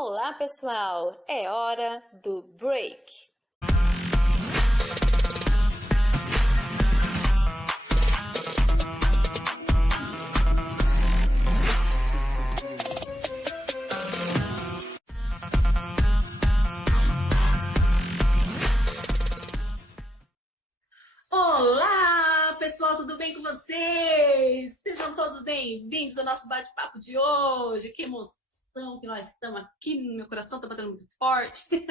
Olá, pessoal! É hora do break. Olá, pessoal, tudo bem com vocês? Sejam todos bem-vindos ao nosso bate-papo de hoje. Que emoção que nós estamos aqui, meu coração está batendo muito forte,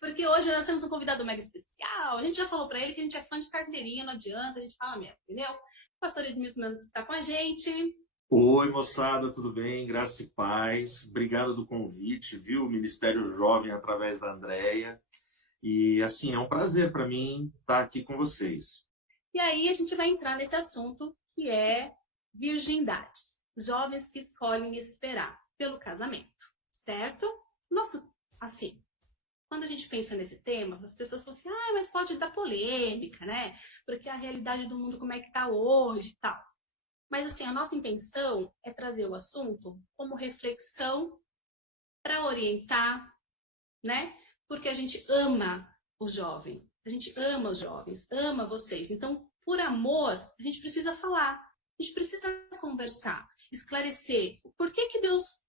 porque hoje nós temos um convidado mega especial. A gente já falou para ele que a gente é fã de carteirinha, não adianta, a gente fala mesmo, entendeu? O pastor Edmilson está com a gente. Oi, moçada, tudo bem? Graça e paz. Obrigado do convite, viu? Ministério Jovem através da Andréia. E, assim, é um prazer para mim estar aqui com vocês. E aí a gente vai entrar nesse assunto que é virgindade. Jovens que escolhem esperar pelo casamento, certo? Nossa, assim, quando a gente pensa nesse tema, as pessoas falam assim, mas pode dar polêmica, né? Porque a realidade do mundo como é que tá hoje e tal. Mas assim, a nossa intenção é trazer o assunto como reflexão para orientar, né? Porque a gente ama o jovem, a gente ama os jovens, ama vocês. Então, por amor, a gente precisa falar, a gente precisa conversar, esclarecer. Por que Deus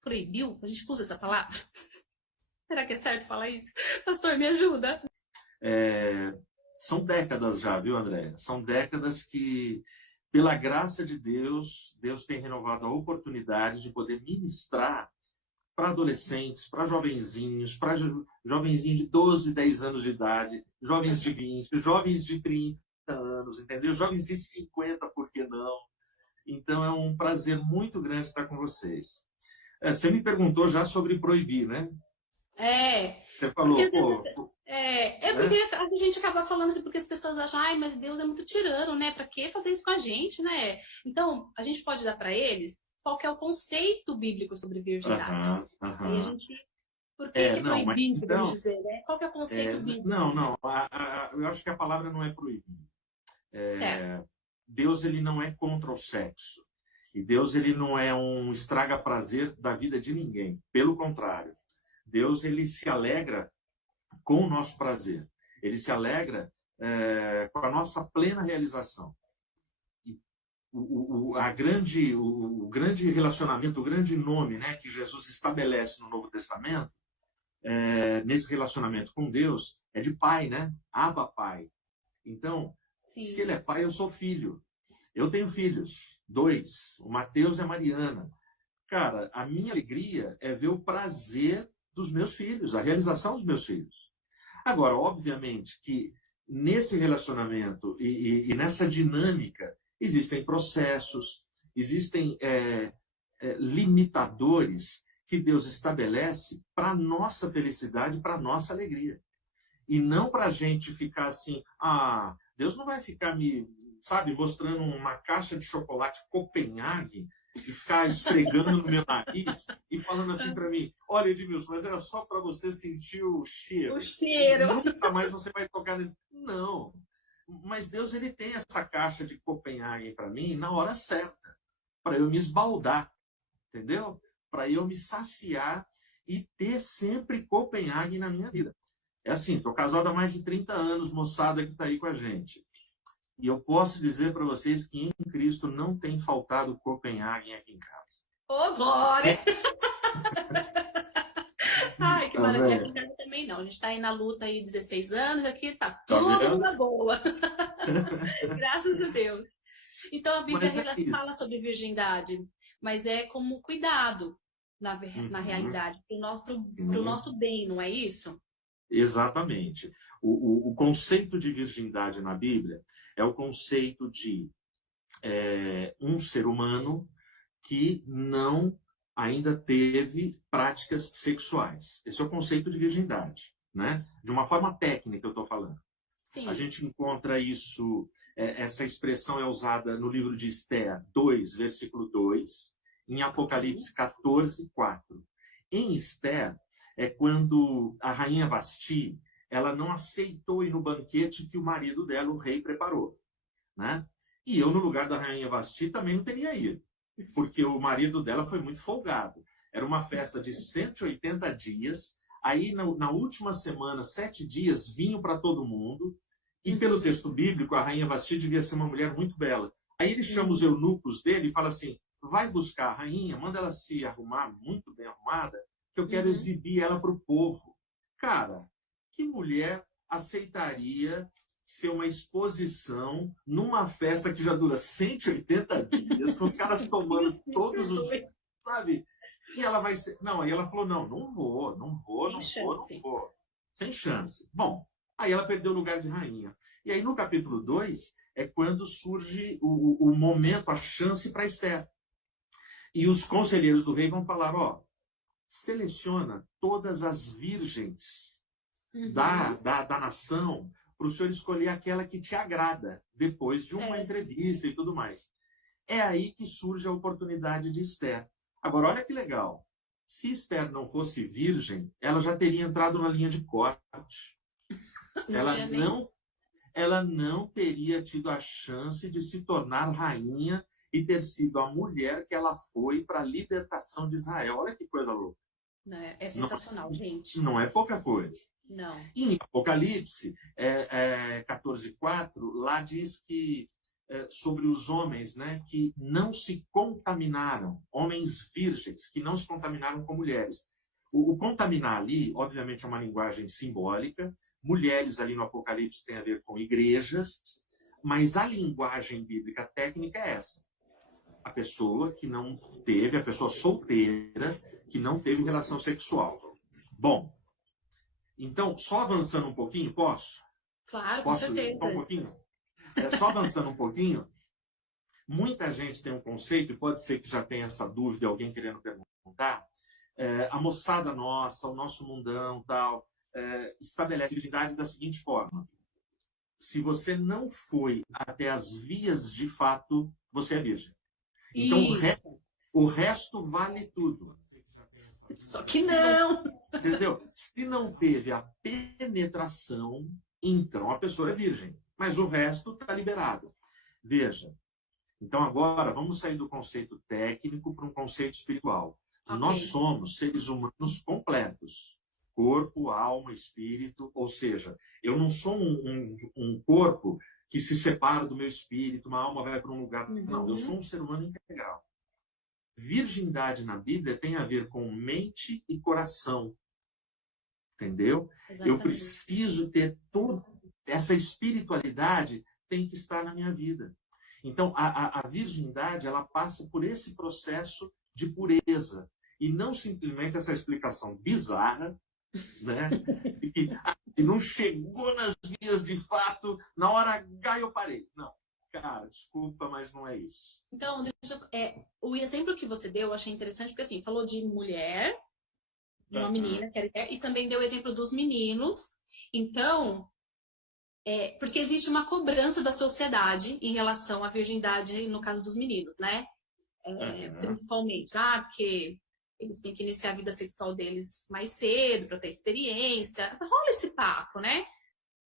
proibiu? A gente usa essa palavra? Será que é certo falar isso? Pastor, me ajuda. São décadas já, viu, André? São décadas que, pela graça de Deus, Deus tem renovado a oportunidade de poder ministrar para adolescentes, para jovenzinhos, para jovenzinhos de 12, 10 anos de idade, jovens de 20, jovens de 30 anos, entendeu? Jovens de 50, por que não? Então é um prazer muito grande estar com vocês. Você me perguntou já sobre proibir, né? Você falou, porque a gente acaba falando assim, porque as pessoas acham, mas Deus é muito tirano, né? Para que fazer isso com a gente, né? Então, a gente pode dar para eles qual que é o conceito bíblico sobre virgindade. Aí a gente... Por que é proibido, vamos dizer, né? Qual que é o conceito bíblico? Não. Eu acho que a palavra não é proibir. Deus, ele não é contra o sexo. E Deus, ele não é um estraga-prazer da vida de ninguém. Pelo contrário. Deus, ele se alegra com o nosso prazer. Ele se alegra com a nossa plena realização. O grande relacionamento, o grande nome, né, que Jesus estabelece no Novo Testamento, nesse relacionamento com Deus, é de pai, né? Abba, pai. Então, Sim. Se ele é pai, eu sou filho. Eu tenho filhos, 2, o Mateus e a Mariana. Cara, a minha alegria é ver o prazer dos meus filhos, a realização dos meus filhos. Agora, obviamente que nesse relacionamento e nessa dinâmica, existem processos, existem limitadores que Deus estabelece para a nossa felicidade, para a nossa alegria. E não para a gente ficar assim, Deus não vai ficar mostrando uma caixa de chocolate Copenhague e ficar esfregando no meu nariz e falando assim para mim, olha, Edmilson, mas era só para você sentir o cheiro. O cheiro. Nunca mais você vai tocar nesse... Não. Mas Deus, ele tem essa caixa de Copenhague para mim na hora certa, para eu me esbaldar, entendeu? Para eu me saciar e ter sempre Copenhague na minha vida. É assim, estou casado há mais de 30 anos, moçada que está aí com a gente. E eu posso dizer para vocês que em Cristo não tem faltado Copenhague aqui em casa. Ô, glória! Ai, que maravilha. Aqui em casa também não. A gente está aí na luta aí 16 anos, aqui tá tudo na boa. Graças a Deus. Então a Bíblia fala sobre virgindade, mas é como cuidado, na realidade, para o nosso bem, não é isso? Exatamente. O conceito de virgindade na Bíblia é o conceito de um ser humano que não ainda teve práticas sexuais. Esse é o conceito de virgindade, né? De uma forma técnica eu estou falando. Sim. A gente encontra isso, essa expressão é usada no livro de Esther 2, versículo 2, em Apocalipse 14, 4. Em Esther, é quando a rainha Vasti, ela não aceitou ir no banquete que o marido dela, o rei, preparou, né? E eu, no lugar da rainha Vasti, também não teria ido, porque o marido dela foi muito folgado. Era uma festa de 180 dias. Aí, na última semana, 7 dias, vinho para todo mundo. E pelo texto bíblico, a rainha Vasti devia ser uma mulher muito bela. Aí ele chama os eunucos dele e fala assim, vai buscar a rainha, manda ela se arrumar, muito bem arrumada, que eu quero exibir ela para o povo. Cara, que mulher aceitaria ser uma exposição numa festa que já dura 180 dias, com os caras tomando todos os... Sabe? E ela vai ser... Não, aí ela falou, não vou. Sem chance. Bom, aí ela perdeu o lugar de rainha. E aí no capítulo 2 é quando surge o momento, a chance para Esther. E os conselheiros do rei vão falar, ó, seleciona todas as virgens da nação para o senhor escolher aquela que te agrada, depois de uma entrevista e tudo mais. É aí que surge a oportunidade de Esther. Agora, olha que legal. Se Esther não fosse virgem, ela já teria entrado na linha de corte. Ela não teria tido a chance de se tornar rainha e ter sido a mulher que ela foi para a libertação de Israel. Olha que coisa louca. É sensacional, gente. Não é pouca coisa. Não. Em Apocalipse 14:4, lá diz que sobre os homens, né, que não se contaminaram, homens virgens, que não se contaminaram com mulheres. O contaminar ali, obviamente, é uma linguagem simbólica. Mulheres ali no Apocalipse tem a ver com igrejas, mas a linguagem bíblica técnica é essa. A pessoa que não teve, a pessoa solteira, que não teve relação sexual. Bom, então, só avançando um pouquinho, posso? Claro, posso com certeza. Só um pouquinho? Só avançando um pouquinho, muita gente tem um conceito, e pode ser que já tenha essa dúvida, alguém querendo perguntar, a moçada nossa, o nosso mundão, tal, estabelece a virgindade da seguinte forma. Se você não foi até as vias de fato, você é virgem. Então, o resto vale tudo. Só que não. Entendeu? Se não teve a penetração, então a pessoa é virgem. Mas o resto está liberado. Veja. Então, agora, vamos sair do conceito técnico para um conceito espiritual. Okay. Nós somos seres humanos completos. Corpo, alma, espírito. Ou seja, eu não sou um corpo que se separa do meu espírito, uma alma vai para um lugar. Não, eu sou um ser humano integral. Virgindade na Bíblia tem a ver com mente e coração. Entendeu? Exatamente. Eu preciso ter toda essa espiritualidade, tem que estar na minha vida. Então, a virgindade, ela passa por esse processo de pureza. E não simplesmente essa explicação bizarra, né? E não chegou nas vias de fato, na hora H eu parei. Não. Cara, desculpa, mas não é isso. Então, o exemplo que você deu eu achei interessante, porque assim, falou de mulher, de uma menina, e também deu o exemplo dos meninos. Então, porque existe uma cobrança da sociedade em relação à virgindade, no caso dos meninos, né? Principalmente, porque eles têm que iniciar a vida sexual deles mais cedo, para ter experiência. Rola esse papo, né?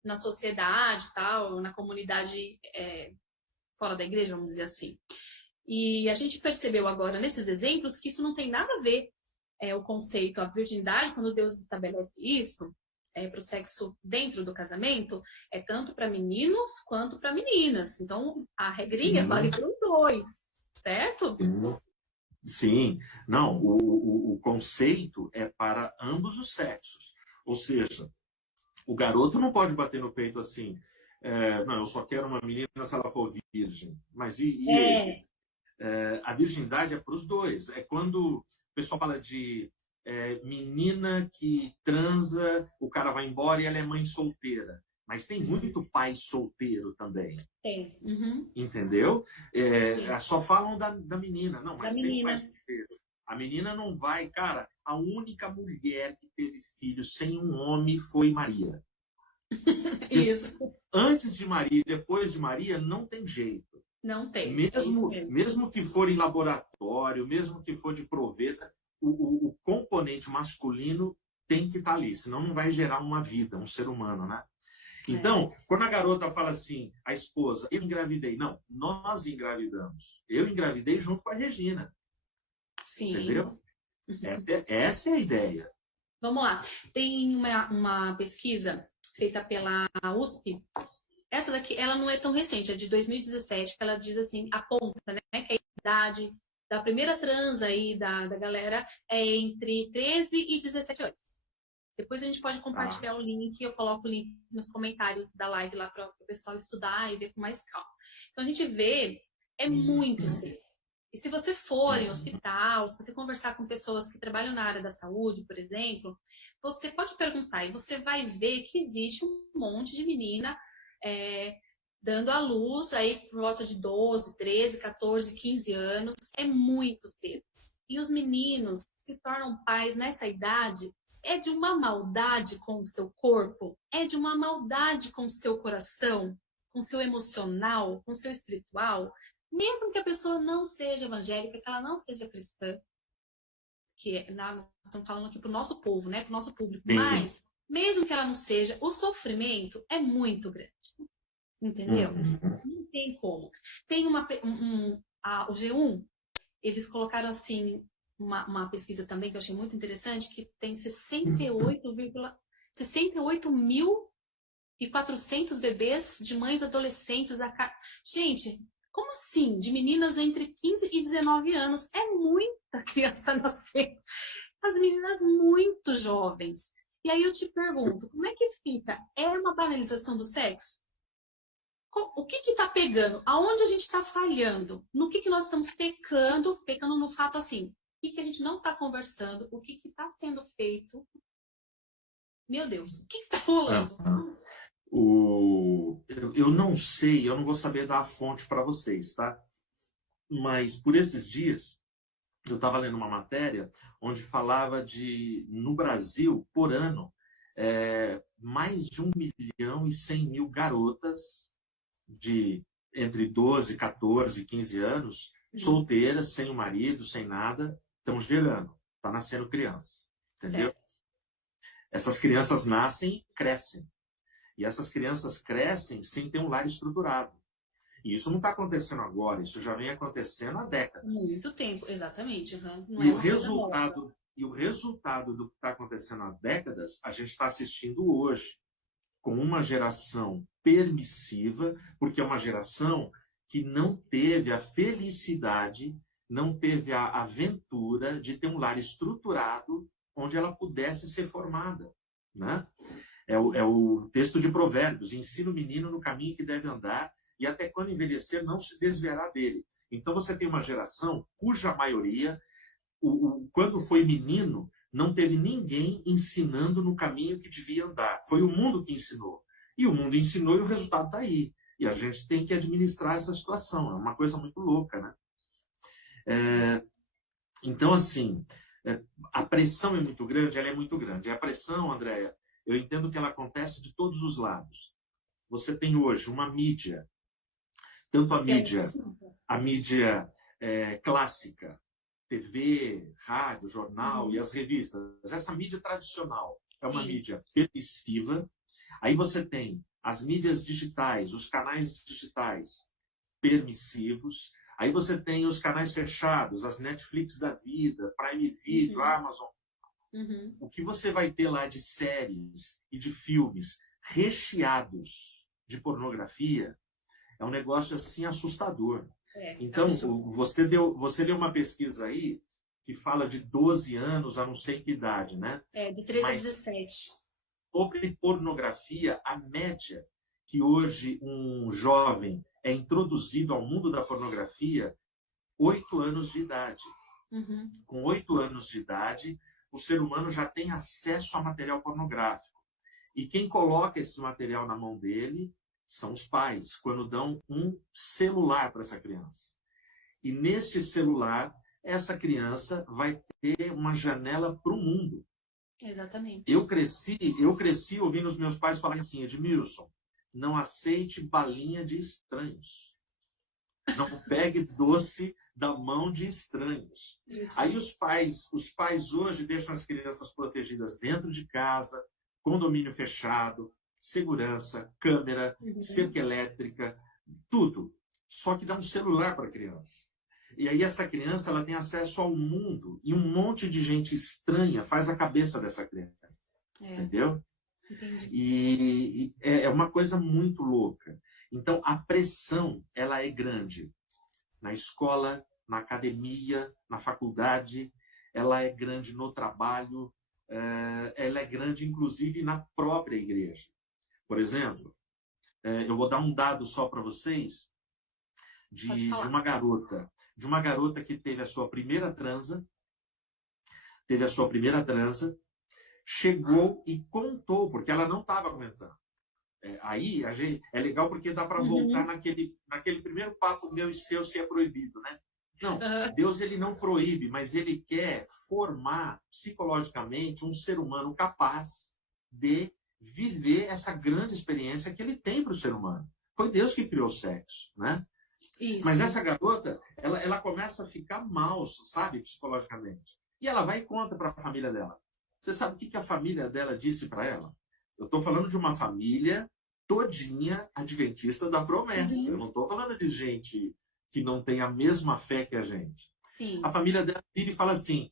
Na sociedade e tal, na comunidade fora da igreja, vamos dizer assim. E a gente percebeu agora, nesses exemplos, que isso não tem nada a ver o conceito, a virgindade, quando Deus estabelece isso, para o sexo dentro do casamento, é tanto para meninos quanto para meninas. Então, a regrinha vale para os dois, certo? Sim. Não, o conceito é para ambos os sexos. Ou seja, o garoto não pode bater no peito assim, não, eu só quero uma menina se ela for virgem. Mas e ele? A virgindade é para os dois. É quando o pessoal fala de menina que transa, o cara vai embora e ela é mãe solteira. Mas tem muito pai solteiro também. Tem. Entendeu? Só falam da menina. Não, mas tem pai solteiro. A menina não vai. Cara, a única mulher que teve filho sem um homem foi Maria. Isso. Antes de Maria e depois de Maria, não tem jeito. Não tem. Mesmo que for em laboratório, mesmo que for de proveta, o componente masculino tem que estar ali, senão não vai gerar uma vida, um ser humano, né? Então, quando a garota fala assim, a esposa, eu engravidei. Não, nós engravidamos. Eu engravidei junto com a Regina. Sim. Entendeu? Essa é a ideia. Vamos lá. Tem uma pesquisa feita pela USP. Essa daqui, ela não é tão recente, é de 2017, que ela diz assim, aponta, né, que a idade da primeira trans aí da galera é entre 13 e 17 anos. Depois a gente pode compartilhar o link, eu coloco o link nos comentários da live lá para o pessoal estudar e ver com mais calma. Então a gente vê, é muito cedo. E se você for em hospital, se você conversar com pessoas que trabalham na área da saúde, por exemplo, você pode perguntar e você vai ver que existe um monte de menina dando à luz aí por volta de 12, 13, 14, 15 anos. É muito cedo. E os meninos se tornam pais nessa idade, é de uma maldade com o seu corpo, é de uma maldade com o seu coração, com o seu emocional, com o seu espiritual. Mesmo que a pessoa não seja evangélica, que ela não seja cristã, que nós estamos falando aqui para o nosso povo, né, para o nosso público, Sim. Mas mesmo que ela não seja, o sofrimento é muito grande, entendeu? Não tem como. Tem o G1, eles colocaram assim uma pesquisa também que eu achei muito interessante, que tem 68.400 bebês de mães adolescentes. Gente, como assim? De meninas entre 15 e 19 anos. É muita criança nascendo. As meninas muito jovens. E aí eu te pergunto, como é que fica? É uma banalização do sexo? O que está pegando? Aonde a gente está falhando? No que nós estamos pecando no fato assim? O que a gente não está conversando? O que está sendo feito? Meu Deus, o que está rolando? Eu não sei, eu não vou saber dar a fonte para vocês, tá? Mas por esses dias, eu estava lendo uma matéria onde falava de, no Brasil, por ano, mais de 1.100.000 garotas de entre 12, 14, 15 anos, solteiras, sem o marido, sem nada, estão gerando, está nascendo criança, entendeu? Certo. Essas crianças nascem e crescem. E essas crianças crescem sem ter um lar estruturado. E isso não está acontecendo agora, isso já vem acontecendo há décadas. Muito tempo, exatamente. Não E é o uma coisa nova. resultado do que está acontecendo há décadas, a gente está assistindo hoje, com uma geração permissiva, porque é uma geração que não teve a felicidade, não teve a aventura de ter um lar estruturado onde ela pudesse ser formada, né? É o texto de Provérbios: ensina o menino no caminho que deve andar, e até quando envelhecer não se desviará dele. Então você tem uma geração cuja maioria, quando foi menino, não teve ninguém ensinando no caminho que devia andar. Foi o mundo que ensinou. E o mundo ensinou e o resultado está aí. E a gente tem que administrar essa situação. É uma coisa muito louca, né? Então, assim, a pressão é muito grande, ela é muito grande. E a pressão, Andréia, eu entendo que ela acontece de todos os lados. Você tem hoje uma mídia, tanto a mídia clássica, TV, rádio, jornal e as revistas. Essa mídia tradicional é uma mídia permissiva. Aí você tem as mídias digitais, os canais digitais permissivos. Aí você tem os canais fechados, as Netflix da vida, Prime Video, Amazon. O que você vai ter lá de séries e de filmes recheados de pornografia é um negócio assim assustador. Então, você deu uma pesquisa aí que fala de 12 anos a não sei que idade, né? De 13 a 17. Sobre pornografia, a média que hoje um jovem é introduzido ao mundo da pornografia, 8 anos de idade. Com 8 anos de idade, o ser humano já tem acesso a material pornográfico. E quem coloca esse material na mão dele são os pais, quando dão um celular para essa criança. E nesse celular, essa criança vai ter uma janela para o mundo. Exatamente. Eu cresci ouvindo os meus pais falarem assim: Edmilson, não aceite balinha de estranhos. Não pegue doce da mão de estranhos. Isso. Aí os pais hoje deixam as crianças protegidas dentro de casa, condomínio fechado, segurança, câmera, cerca elétrica, tudo. Só que dá um celular para a criança. E aí essa criança ela tem acesso ao mundo e um monte de gente estranha faz a cabeça dessa criança. Entendeu? Entendi. E é uma coisa muito louca. Então, a pressão, ela é grande. Na escola, na academia, na faculdade, ela é grande no trabalho, ela é grande, inclusive, na própria igreja. Por exemplo, eu vou dar um dado só para vocês de uma garota que teve a sua primeira transa, chegou e contou, porque ela não estava aguentando. Aí é legal porque dá para voltar naquele primeiro papo meu e seu, se é proibido, né? Não, Deus ele não proíbe, mas ele quer formar psicologicamente um ser humano capaz de viver essa grande experiência que ele tem para o ser humano. Foi Deus que criou o sexo, né? Isso. Mas essa garota, ela começa a ficar mal, sabe, psicologicamente. E ela vai e conta para a família dela. Você sabe o que a família dela disse para ela? Eu estou falando de uma família todinha adventista da promessa. Eu não estou falando de gente que não tem a mesma fé que a gente. Sim. A família dela vira e fala assim,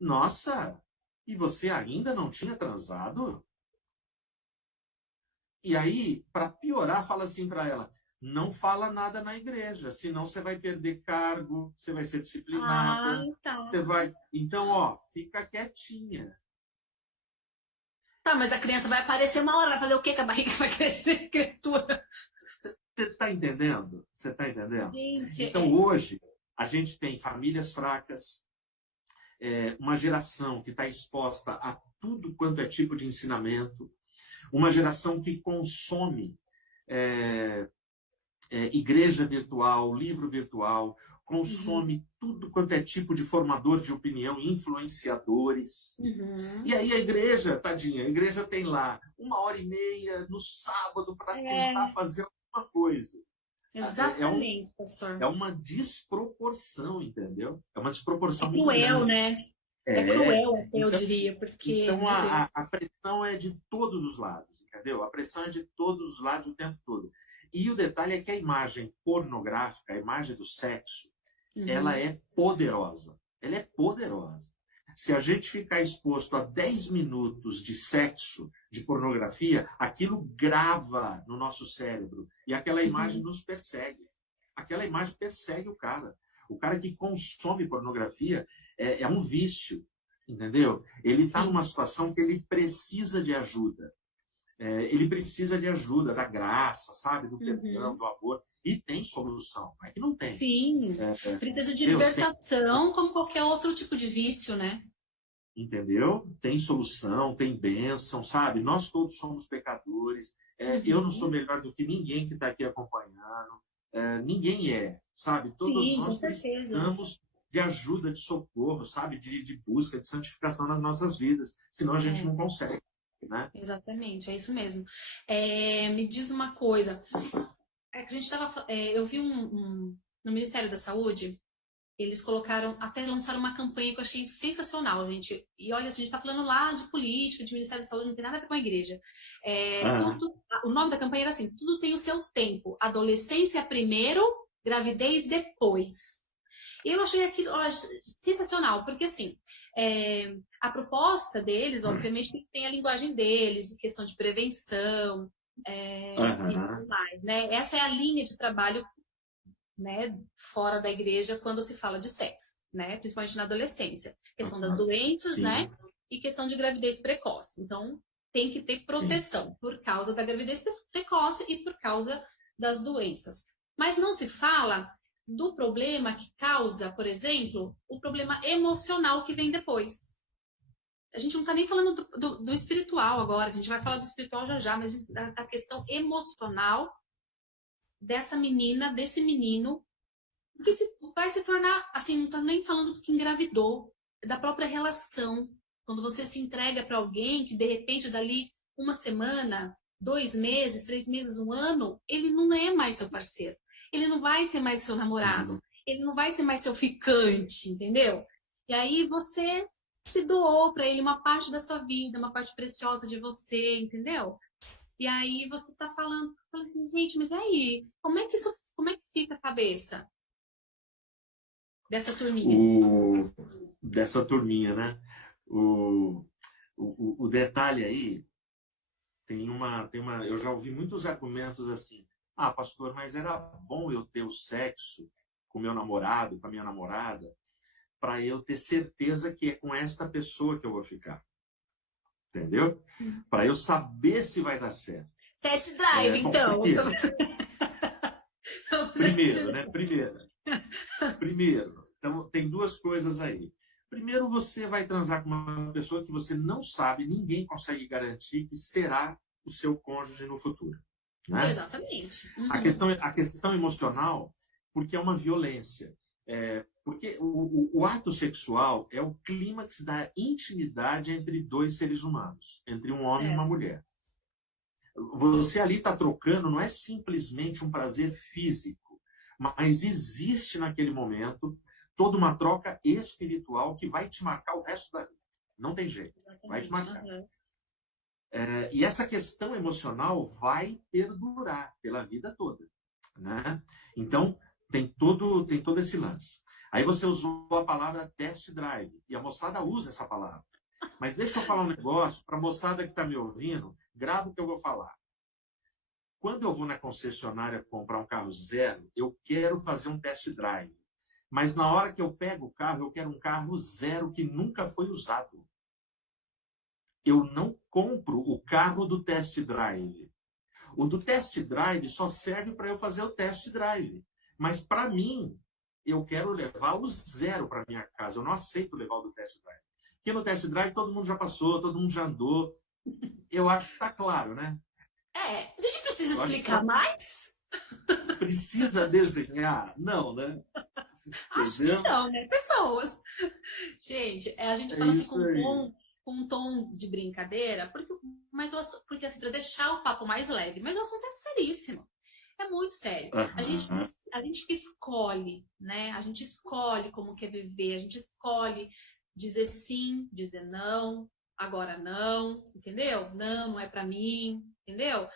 nossa, e você ainda não tinha transado? E aí, para piorar, fala assim para ela, não fala nada na igreja, senão você vai perder cargo, você vai ser disciplinada. Você vai... Então, ó, fica quietinha. Tá, mas a criança vai aparecer uma hora, vai fazer o quê que a barriga vai crescer, criatura? Você está entendendo? Você está entendendo? Gente, então, hoje, a gente tem famílias fracas, uma geração que está exposta a tudo quanto é tipo de ensinamento, uma geração que consome igreja virtual, livro virtual, consome tudo quanto é tipo de formador de opinião, influenciadores. E aí a igreja, tadinha, a igreja tem lá 1h30 no sábado para tentar fazer alguma coisa. Exatamente, pastor. É uma desproporção, entendeu? É uma desproporção muito cruel, grande. né? É cruel, eu diria, porque... Então, a pressão é de todos os lados, entendeu? A pressão é de todos os lados o tempo todo. E o detalhe é que a imagem pornográfica, a imagem do sexo, ela é poderosa. Ela é poderosa. Se a gente ficar exposto a 10 minutos de sexo, de pornografia, aquilo grava no nosso cérebro. E aquela imagem nos persegue. Aquela imagem persegue o cara. O cara que consome pornografia é um vício, entendeu? Ele está numa situação que ele precisa de ajuda. Ele precisa de ajuda, da graça, sabe? Do perdão, do amor. E tem solução, não é que não tem. Sim, precisa de libertação, como qualquer outro tipo de vício, né? Entendeu? Tem solução, tem bênção, sabe? Nós todos somos pecadores. Eu não sou melhor do que ninguém que está aqui acompanhando. Ninguém é, sabe? Todos nós precisamos de ajuda, de socorro, sabe? De busca, de santificação nas nossas vidas. Senão a gente não consegue. Né? Exatamente, é isso mesmo. Me diz uma coisa. É que a gente eu vi no Ministério da Saúde, eles lançaram uma campanha que eu achei sensacional, gente. E olha, a gente está falando lá de política, de Ministério da Saúde, não tem nada a ver com a igreja. O nome da campanha era assim: tudo tem o seu tempo. Adolescência primeiro, gravidez depois. E eu achei aquilo sensacional, porque assim, a proposta deles, obviamente, tem a linguagem deles, questão de prevenção e tudo mais, né? Essa é a linha de trabalho, né, fora da igreja quando se fala de sexo, né? Principalmente na adolescência. Questão das doenças, né? E questão de gravidez precoce. Então, tem que ter proteção por causa da gravidez precoce e por causa das doenças. Mas não se fala do problema que causa, por exemplo, o problema emocional que vem depois. A gente não está nem falando do espiritual agora, a gente vai falar do espiritual já, mas a questão emocional dessa menina, desse menino, que vai se tornar, assim, não está nem falando do que engravidou, da própria relação. Quando você se entrega para alguém que, de repente, dali 1 semana, 2 meses, 3 meses, 1 ano, ele não é mais seu parceiro. Ele não vai ser mais seu namorado. Ele não vai ser mais seu ficante, entendeu? E aí você se doou para ele uma parte da sua vida, uma parte preciosa de você, entendeu? E aí você tá falando assim, gente, mas aí, como é que fica a cabeça? dessa turminha? Dessa turminha, né? O detalhe aí, eu já ouvi muitos argumentos assim, pastor, mas era bom eu ter o sexo com meu namorado, com a minha namorada, para eu ter certeza que é com esta pessoa que eu vou ficar. Entendeu? Para eu saber se vai dar certo. Test drive, então. Primeiro, né? Primeiro. Então, tem duas coisas aí. Primeiro, você vai transar com uma pessoa que você não sabe, ninguém consegue garantir que será o seu cônjuge no futuro. Né? Exatamente. A questão emocional, porque é uma violência. Porque o ato sexual é o clímax da intimidade entre dois seres humanos, entre um homem e uma mulher. Você ali está trocando, não é simplesmente um prazer físico, mas existe naquele momento toda uma troca espiritual que vai te marcar o resto da vida. Não tem jeito, vai te marcar. E essa questão emocional vai perdurar pela vida toda. Né? Então, tem todo esse lance. Aí você usou a palavra test drive, e a moçada usa essa palavra. Mas deixa eu falar um negócio, para a moçada que está me ouvindo, grava o que eu vou falar. Quando eu vou na concessionária comprar um carro zero, eu quero fazer um test drive. Mas na hora que eu pego o carro, eu quero um carro zero que nunca foi usado. Eu não compro o carro do test drive. O do test drive só serve para eu fazer o test drive. Mas para mim, eu quero levar o zero para minha casa. Eu não aceito levar o do test drive. Porque no test drive todo mundo já passou, todo mundo já andou. Eu acho que está claro, né? A gente precisa explicar mais? Precisa desenhar? Não, né? Acho que não, né? Pessoas. Gente, a gente fala assim com um tom de brincadeira, porque assim, para deixar o papo mais leve, mas o assunto é seríssimo. É muito sério. A gente que escolhe, né? A gente escolhe como quer viver, a gente escolhe dizer sim, dizer não, agora não, entendeu? Não é para mim, entendeu?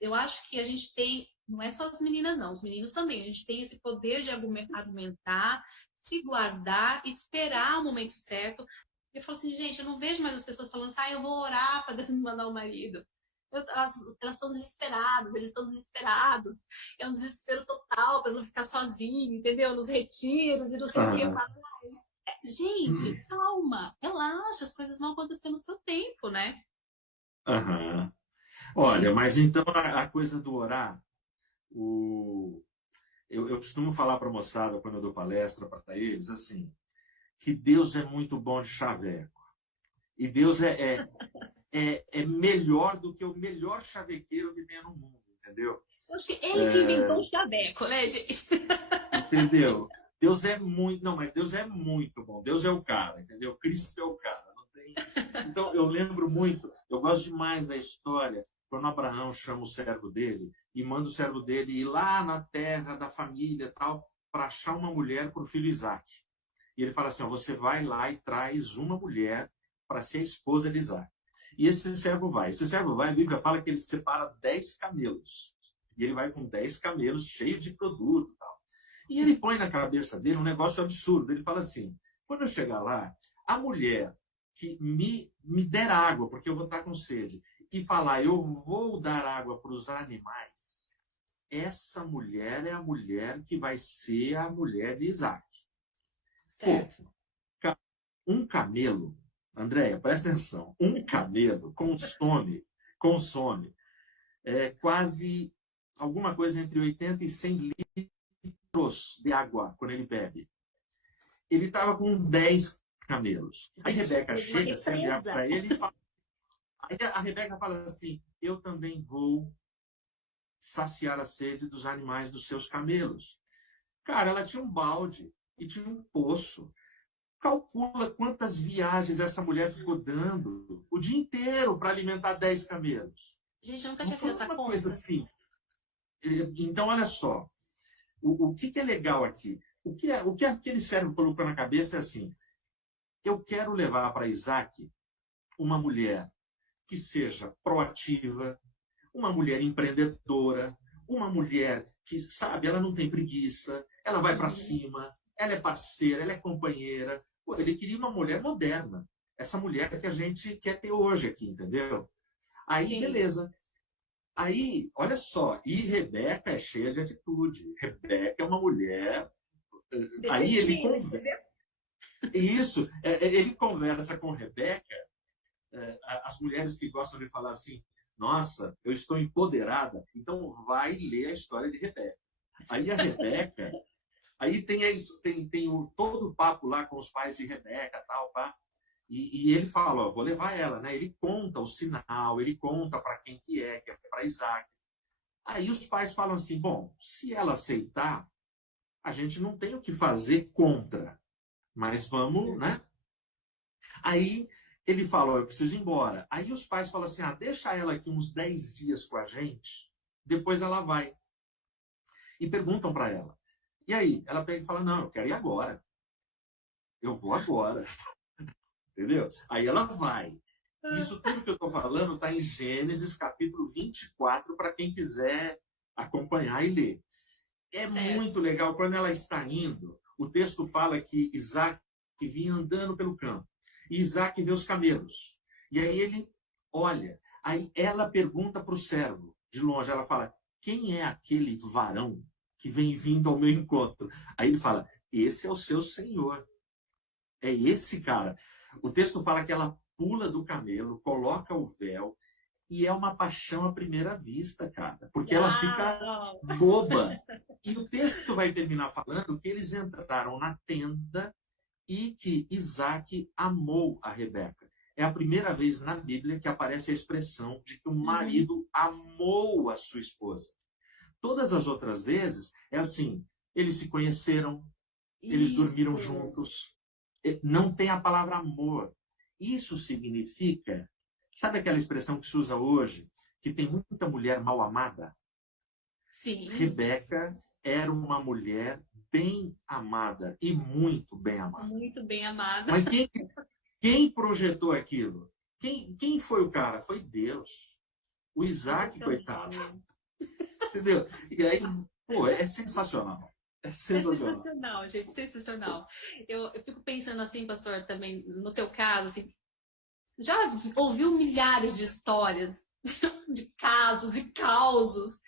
Eu acho que a gente tem, não é só as meninas não, os meninos também, a gente tem esse poder de argumentar, se guardar, esperar o momento certo. Eu falo assim, gente, eu não vejo mais as pessoas falando assim, eu vou orar para Deus me mandar um marido. Elas estão desesperadas, eles estão desesperados. É um desespero total para não ficar sozinho, entendeu? Nos retiros e não sei o que mais. Gente, calma, relaxa, as coisas vão acontecer no seu tempo, né? Olha, mas então a coisa do orar, eu costumo falar para a moçada quando eu dou palestra para eles, assim, que Deus é muito bom de chaveco. E Deus é melhor do que o melhor chavequeiro que tem no mundo, entendeu? Eu acho que ele que inventou o chaveco, né, gente? Entendeu? Deus é muito... Não, mas Deus é muito bom. Deus é o cara, entendeu? Cristo é o cara. Não tem... Então, eu lembro muito, eu gosto demais da história, quando Abraão chama o servo dele e manda o servo dele ir lá na terra da família tal, para achar uma mulher para o filho Isaac. E ele fala assim, você vai lá e traz uma mulher para ser a esposa de Isaac. E esse servo vai. A Bíblia fala que ele separa 10 camelos. E ele vai com 10 camelos cheios de produto e tal. E ele põe na cabeça dele um negócio absurdo. Ele fala assim, quando eu chegar lá, a mulher que me der água, porque eu vou estar com sede, e falar, eu vou dar água para os animais, essa mulher é a mulher que vai ser a mulher de Isaac. Certo. Pô, um camelo, Andréia, presta atenção, um camelo consome quase alguma coisa entre 80 e 100 litros de água quando ele bebe. Ele estava com 10 camelos. Aí a Rebeca chega, serve água para ele e fala... Aí a Rebeca fala assim, eu também vou saciar a sede dos animais dos seus camelos. Cara, ela tinha um balde e tinha um poço. Calcula quantas viagens essa mulher ficou dando o dia inteiro para alimentar 10 camelos. Gente, eu nunca tinha feito essa conta. Coisa assim. Então, olha só. O que é legal aqui? O que aquele servo colocou na cabeça é assim, eu quero levar para Isaac uma mulher que seja proativa, uma mulher empreendedora, uma mulher que, sabe, ela não tem preguiça, ela vai para cima, ela é parceira, ela é companheira. Pô, ele queria uma mulher moderna. Essa mulher que a gente quer ter hoje aqui, entendeu? Aí, Sim. beleza. Aí, olha só, e Rebeca é cheia de atitude. Rebeca é uma mulher. Aí ele Decidida, conversa. entendeu? Isso, ele conversa com Rebeca, as mulheres que gostam de falar assim, nossa, eu estou empoderada, então vai ler a história de Rebeca. Aí a Rebeca, aí tem todo o papo lá com os pais de Rebeca, tal, pá. E ele fala, ó, vou levar ela, né? Ele conta o sinal, ele conta para quem que é para Isaac. Aí os pais falam assim, bom, se ela aceitar, a gente não tem o que fazer contra, mas vamos, né? Aí ele fala, ó, eu preciso ir embora. Aí os pais falam assim, deixa ela aqui uns 10 dias com a gente, depois ela vai. E perguntam para ela. E aí? Ela pega e fala, não, eu quero ir agora. Eu vou agora. Entendeu? Aí ela vai. Isso tudo que eu estou falando está em Gênesis capítulo 24, para quem quiser acompanhar e ler. É Certo. muito legal. Quando ela está indo, o texto fala que Isaac vinha andando pelo campo. E Isaac vê os camelos. E aí ele olha. Aí ela pergunta para o servo, de longe, ela fala, quem é aquele varão que vem vindo ao meu encontro? Aí ele fala, esse é o seu senhor. É esse cara. O texto fala que ela pula do camelo, coloca o véu, e é uma paixão à primeira vista, cara. Porque ela fica Uau! boba. E o texto vai terminar falando que eles entraram na tenda e que Isaac amou a Rebeca. É a primeira vez na Bíblia que aparece a expressão de que o marido amou a sua esposa. Todas as outras vezes é assim, eles se conheceram, eles dormiram Isso. juntos. Não tem a palavra amor. Isso significa, sabe aquela expressão que se usa hoje, que tem muita mulher mal amada? Sim. Rebeca era uma mulher bem amada e muito bem amada. Muito bem amada. Mas quem projetou aquilo? Quem foi o cara? Foi Deus. O Isaac, coitado. Entendeu? E aí, pô, é sensacional. É É sensacional. sensacional, gente, sensacional. Eu fico pensando assim, pastor, também no teu caso, assim, já ouviu milhares de histórias, de casos e causos,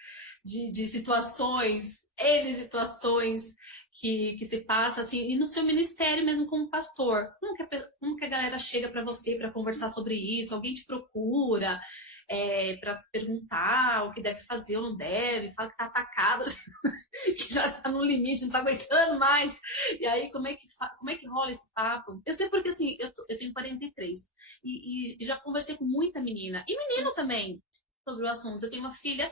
de situações, N situações que se passa, assim, e no seu ministério mesmo como pastor, como que a galera chega para você para conversar sobre isso? Alguém te procura para perguntar o que deve fazer ou não deve, fala que tá atacado, que já está no limite, não está aguentando mais. E aí, como é que rola esse papo? Eu sei porque, assim, eu tenho 43 e já conversei com muita menina, e menino também, sobre o assunto. Eu tenho uma filha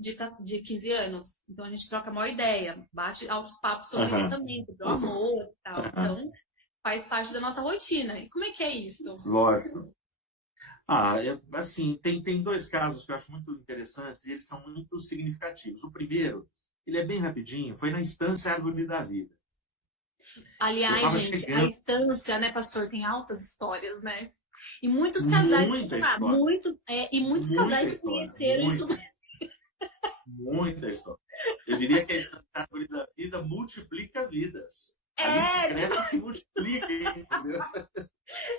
de 15 anos, então a gente troca a maior ideia, bate altos papos sobre isso também, sobre o amor e tal. Então, faz parte da nossa rotina. E como é que é isso? Lógico. Assim, tem dois casos que eu acho muito interessantes e eles são muito significativos. O primeiro, ele é bem rapidinho, foi na Estância Árvore da Vida. Aliás, gente, chegando. a Estância, né, pastor, tem altas histórias, né? E muitos casais, muita história. E muitos muita casais história, conheceram isso. Muita história. Eu diria que a Estância Árvore da Vida multiplica vidas. Ali se cresce e se multiplica, entendeu?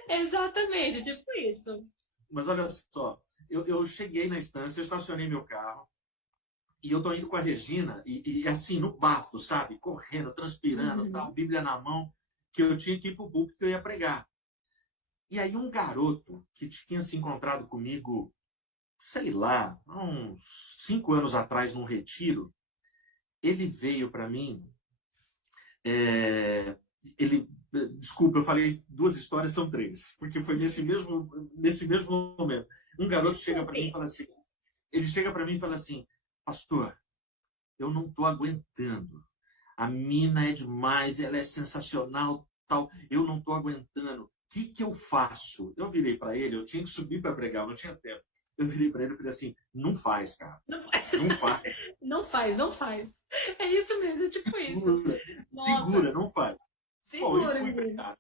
Exatamente, tipo isso. Mas olha só, eu cheguei na estância, eu estacionei meu carro, e eu tô indo com a Regina, e assim, no bafo, sabe? Correndo, transpirando, tal, Bíblia na mão, que eu tinha que ir pro púlpito que eu ia pregar. E aí um garoto que tinha se encontrado comigo, sei lá, uns 5 anos atrás, num retiro, ele veio para mim, desculpa, eu falei 2 histórias, são 3, porque foi nesse mesmo momento. Um garoto chega para mim e fala assim, pastor, eu não estou aguentando. A mina é demais, ela é sensacional, tal. Eu não estou aguentando. O que eu faço? Eu virei para ele, eu tinha que subir para pregar, não tinha tempo. Eu virei para ele e falei assim, não faz, cara. Não faz. Não faz. Não faz. É isso mesmo, é tipo isso. Segura, não faz. Segura, Bom, fui, cara.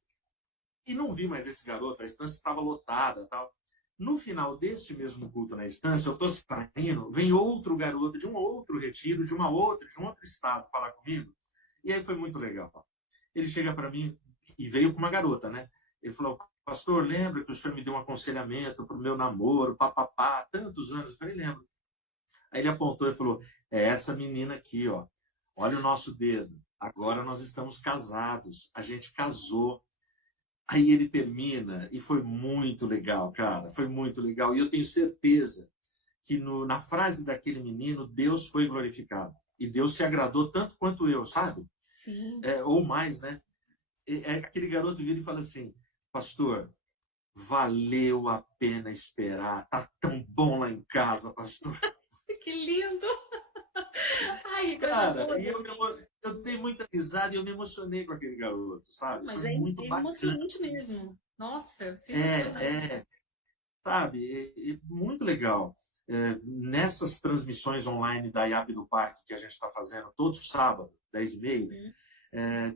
E não vi mais esse garoto, a estância estava lotada, tal. No final deste mesmo culto na estância, eu estou saindo, vem outro garoto de um outro retiro, de um outro estado falar comigo. E aí foi muito legal. ele chega para mim e veio com uma garota, né? Ele falou, pastor, lembra que o senhor me deu um aconselhamento para o meu namoro, papapá, tantos anos? Eu falei, lembro. Aí ele apontou e falou, é essa menina aqui, ó. Olha o nosso dedo. Agora nós estamos casados. A gente casou. Aí ele termina e foi muito legal, cara. Foi muito legal. E eu tenho certeza que na frase daquele menino, Deus foi glorificado. E Deus se agradou tanto quanto eu, sabe? Sim. Ou mais, né? Aquele garoto vira e fala assim, pastor, valeu a pena esperar. Tá tão bom lá em casa, pastor. Que lindo! Ai, que coisa Cara, boa. e eu dei muita risada e eu me emocionei com aquele garoto, sabe? Mas Foi é muito bacana. emocionante mesmo. Nossa, sensacional. Sabe? Muito legal. Nessas transmissões online da IAP do Parque que a gente está fazendo todo sábado, 10h30,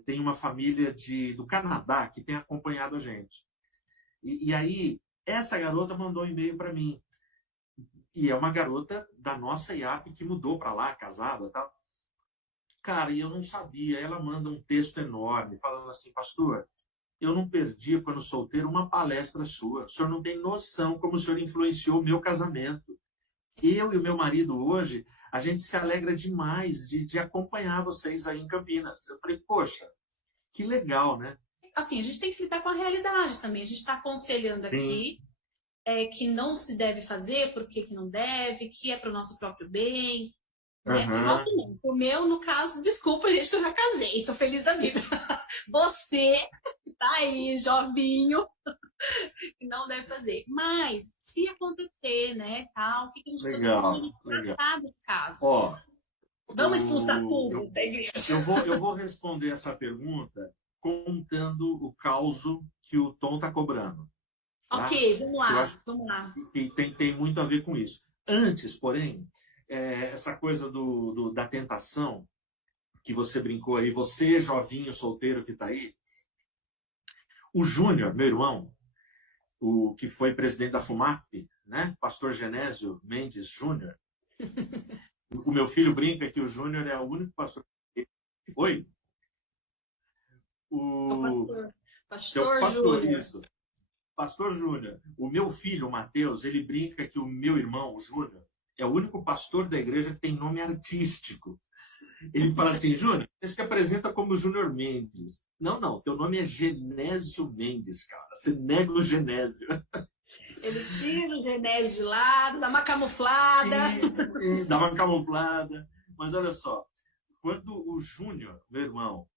tem uma família do Canadá que tem acompanhado a gente. E aí, essa garota mandou um e-mail para mim. E é uma garota da nossa IAP que mudou para lá, casada e tal. Cara, e eu não sabia. Ela manda um texto enorme, falando assim, pastor, eu não perdi, quando solteiro, uma palestra sua. O senhor não tem noção como o senhor influenciou o meu casamento. Eu e o meu marido hoje, a gente se alegra demais de acompanhar vocês aí em Campinas. Eu falei, poxa, que legal, né? Assim, a gente tem que lidar com a realidade também. A gente está aconselhando aqui que não se deve fazer, por que não deve, que é para o nosso próprio bem. Uhum. O meu, no caso, desculpa, gente, que eu já casei, tô feliz da vida. Você tá aí, jovinho, que não deve fazer. Mas, se acontecer, né, tal, o que a gente pode tratar desse caso? Ó, vamos expulsar tudo da igreja. Eu vou responder essa pergunta contando o caos que o Tom tá cobrando. Tá? Ok, vamos lá. Que tem muito a ver com isso. Antes, porém, essa coisa da tentação, que você brincou aí, você, jovinho, solteiro que está aí, o Júnior, meu irmão, o que foi presidente da FUMAP, né? Pastor Genésio Mendes Júnior. O meu filho brinca que o Júnior é o único pastor. Oi? Pastor Júnior. Isso. Pastor Júnior. O meu filho, o Matheus, ele brinca que o meu irmão, o Júnior, é o único pastor da igreja que tem nome artístico. Ele fala assim, Júnior, você se apresenta como Júnior Mendes. Não, teu nome é Genésio Mendes, cara. Você nega o Genésio. Ele tira o Genésio de lado, dá uma camuflada. Dá uma camuflada. Mas olha só, quando o Júnior, meu irmão,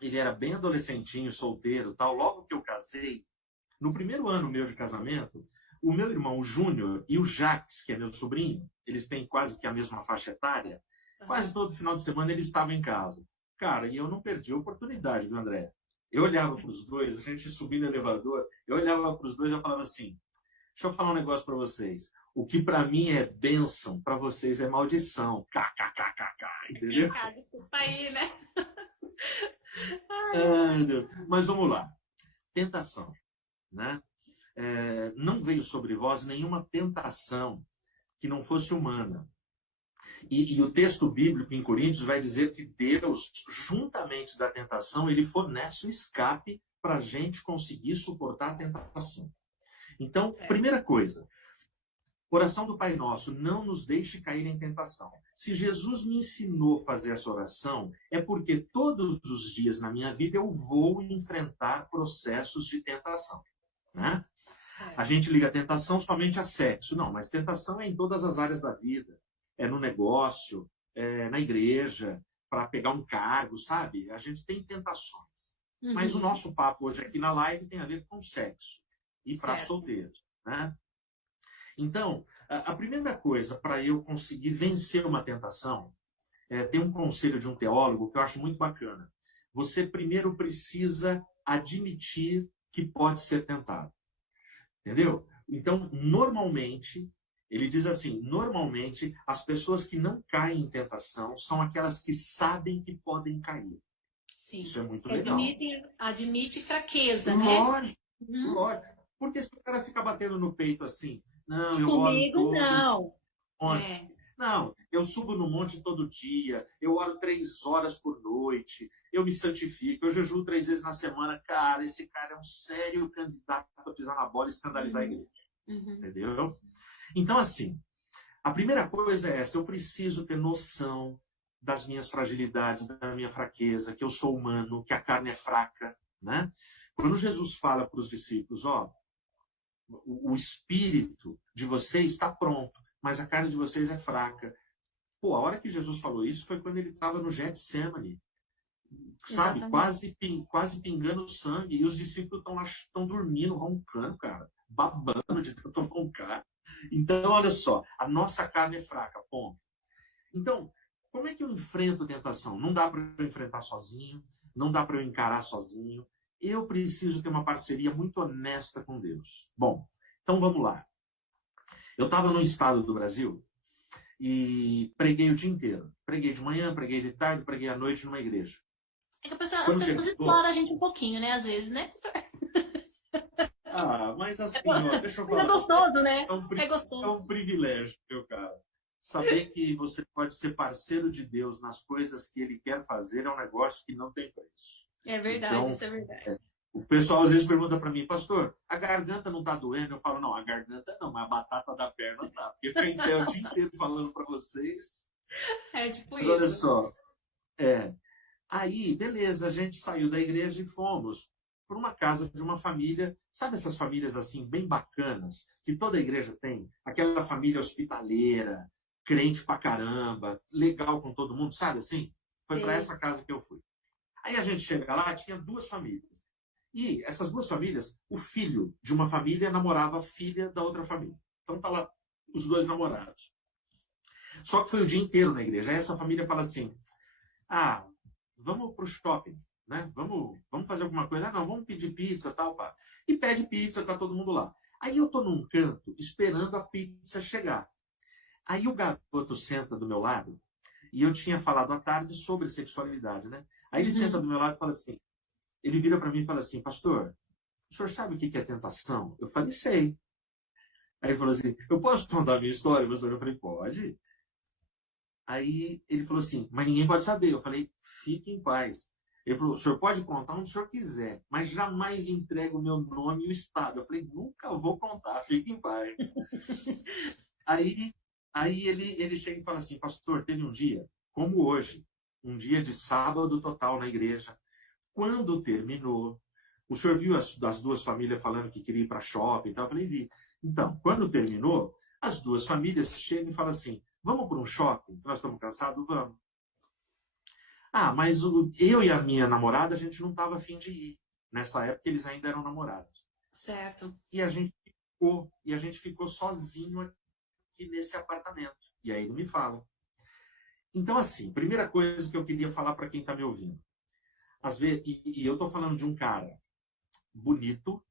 ele era bem adolescentinho, solteiro, tal, logo que eu casei, no primeiro ano meu de casamento, o meu irmão, o Júnior, e o Jax, que é meu sobrinho, eles têm quase que a mesma faixa etária, quase todo final de semana eles estavam em casa. Cara, e eu não perdi a oportunidade, viu, André? Eu olhava para os dois, a gente subia no elevador, eu olhava para os dois e falava assim, deixa eu falar um negócio para vocês. O que para mim é bênção, para vocês é maldição. KKKKK, entendeu? Desculpa aí, né? Mas vamos lá. Tentação, né? Não veio sobre vós nenhuma tentação que não fosse humana. E o texto bíblico em Coríntios vai dizer que Deus, juntamente da tentação, ele fornece o escape para a gente conseguir suportar a tentação. Então, primeira coisa, oração do Pai Nosso, não nos deixe cair em tentação. Se Jesus me ensinou a fazer essa oração, é porque todos os dias na minha vida eu vou enfrentar processos de tentação. Né? A gente liga a tentação somente a sexo. Não, mas tentação é em todas as áreas da vida. É no negócio, na igreja, para pegar um cargo, sabe? A gente tem tentações. Mas o nosso papo hoje aqui na live tem a ver com sexo e para solteiros. Né? Então, a primeira coisa para eu conseguir vencer uma tentação, tem um conselho de um teólogo que eu acho muito bacana. Você primeiro precisa admitir que pode ser tentado. Entendeu? Então, normalmente, ele diz assim, normalmente as pessoas que não caem em tentação são aquelas que sabem que podem cair. Sim. Isso é muito legal. Admite fraqueza, lógico, né? Lógico. Porque se o cara fica batendo no peito assim, não, eu comigo oro todo, não. Não, eu subo no monte todo dia, eu oro 3 horas por noite, eu me santifico, eu jejuo 3 vezes na semana. Cara, esse cara é um sério candidato a pisar na bola e escandalizar a igreja. Entendeu? Então, assim, a primeira coisa é essa: eu preciso ter noção das minhas fragilidades, da minha fraqueza, que eu sou humano, que a carne é fraca, né? Quando Jesus fala para os discípulos, ó, o espírito de vocês está pronto, mas a carne de vocês é fraca. Pô, a hora que Jesus falou isso foi quando ele estava no Getsemane, sabe? Quase pingando sangue, e os discípulos estão lá, estão dormindo, roncando, cara, babando de tanto roncar. Então, olha só, a nossa carne é fraca, ponto. Então, como é que eu enfrento a tentação? Não dá para eu enfrentar sozinho, não dá para eu encarar sozinho. Eu preciso ter uma parceria muito honesta com Deus. Bom, então vamos lá. Eu estava no estado do Brasil e preguei o dia inteiro. Preguei de manhã, preguei de tarde, preguei à noite numa igreja. É que as pessoas exploram a gente um pouquinho, né? Às vezes, né? Mas assim, ó, deixa eu falar. É gostoso, né? É gostoso. É um privilégio, meu cara. Saber que você pode ser parceiro de Deus nas coisas que Ele quer fazer é um negócio que não tem preço. É verdade, então, isso é verdade. O pessoal às vezes pergunta para mim, pastor, a garganta não tá doendo? Eu falo, não, a garganta não, mas a batata da perna tá. Porque fica em pé o dia inteiro falando para vocês. É tipo mas isso. Olha só. Aí, beleza, a gente saiu da igreja e fomos para uma casa de uma família, sabe essas famílias assim, bem bacanas, que toda igreja tem? Aquela família hospitaleira, crente pra caramba, legal com todo mundo, sabe assim? Foi para essa casa que eu fui. Aí a gente chega lá, tinha 2 famílias. E essas 2 famílias, o filho de uma família namorava a filha da outra família. Então tá lá os 2 namorados. Só que foi o dia inteiro na igreja. Aí essa família fala assim, vamos pro shopping, né? Vamos fazer alguma coisa. Não, vamos pedir pizza, tal, pá. E pede pizza, tá todo mundo lá. Aí eu tô num canto esperando a pizza chegar. Aí o garoto senta do meu lado, e eu tinha falado à tarde sobre sexualidade, né? Aí ele senta do meu lado e fala assim, ele vira para mim e fala assim, pastor, o senhor sabe o que é tentação? Eu falei, sei. Aí ele falou assim, eu posso contar a minha história, pastor? Eu falei, pode. Aí ele falou assim, mas ninguém pode saber. Eu falei, fique em paz. Ele falou, o senhor pode contar onde o senhor quiser, mas jamais entregue o meu nome e o estado. Eu falei, nunca vou contar, fique em paz. Aí ele chega e fala assim, pastor, teve um dia, como hoje, um dia de sábado total na igreja. Quando terminou, o senhor viu as 2 famílias falando que queria ir para shopping e tal? Eu falei, vi. Então, quando terminou, as 2 famílias chegam e falam assim, vamos para um shopping? Nós estamos cansados? Vamos. Mas eu e a minha namorada, a gente não estava afim de ir. Nessa época, eles ainda eram namorados. Certo. E a gente ficou sozinho aqui nesse apartamento. E aí ele me fala. Então, assim, primeira coisa que eu queria falar para quem está me ouvindo. Às vezes, e eu estou falando de um cara bonito,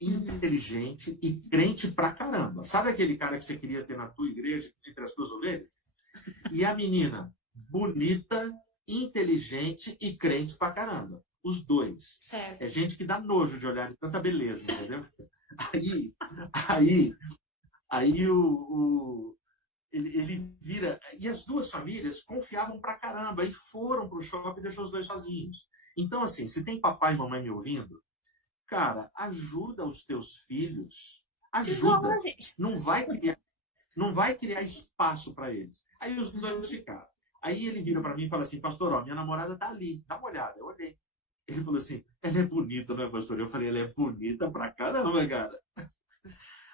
inteligente e crente pra caramba. Sabe aquele cara que você queria ter na tua igreja, entre as tuas ovelhas? E a menina, bonita, inteligente e crente pra caramba. Os 2. Certo. É gente que dá nojo de olhar de tanta beleza, entendeu? Aí ele vira... E as 2 famílias confiavam pra caramba e foram pro shopping e deixou os 2 sozinhos. Então, assim, se tem papai e mamãe me ouvindo, cara, ajuda os teus filhos. Ajuda. Não vai criar espaço para eles. Aí os 2 ficaram. Aí ele vira para mim e fala assim, pastor, ó, minha namorada tá ali, dá uma olhada. Eu olhei. Ele falou assim, ela é bonita, não é, pastor? Eu falei, ela é bonita pra caramba, cara.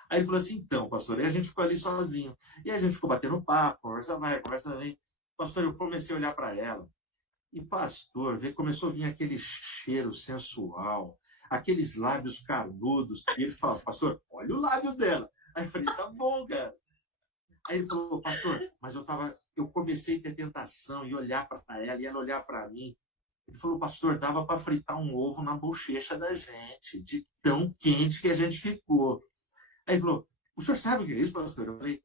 Aí ele falou assim, então, pastor, e a gente ficou ali sozinho. E a gente ficou batendo papo, conversa vai, conversa vem. Pastor, eu comecei a olhar para ela. E, pastor, começou a vir aquele cheiro sensual, aqueles lábios carnudos. E ele falou, pastor, olha o lábio dela. Aí eu falei, tá bom, cara. Aí ele falou, pastor, mas eu comecei a ter tentação e olhar para ela e ela olhar para mim. Ele falou, pastor, dava para fritar um ovo na bochecha da gente, de tão quente que a gente ficou. Aí ele falou, o senhor sabe o que é isso, pastor? Eu falei,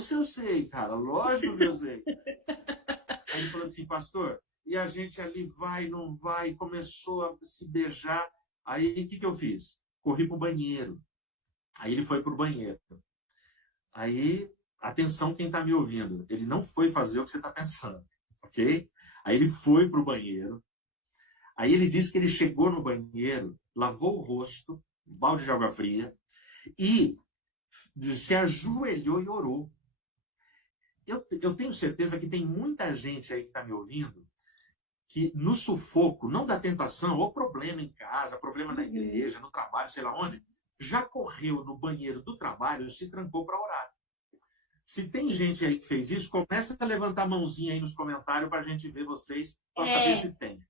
se eu sei, cara, lógico que eu sei. Aí ele falou assim, pastor, e a gente ali vai, não vai, começou a se beijar. Aí o que eu fiz? Corri pro banheiro. Aí ele foi pro banheiro. Aí atenção quem está me ouvindo, ele não foi fazer o que você está pensando, ok? Aí ele foi para o banheiro, aí ele disse que ele chegou no banheiro, lavou o rosto, um balde de água fria, e se ajoelhou e orou. Eu tenho certeza que tem muita gente aí que está me ouvindo que no sufoco, não da tentação, ou problema em casa, problema na igreja, no trabalho, sei lá onde, já correu no banheiro do trabalho e se trancou para orar. Se tem gente aí que fez isso, começa a levantar a mãozinha aí nos comentários para a gente ver vocês, para saber se tem.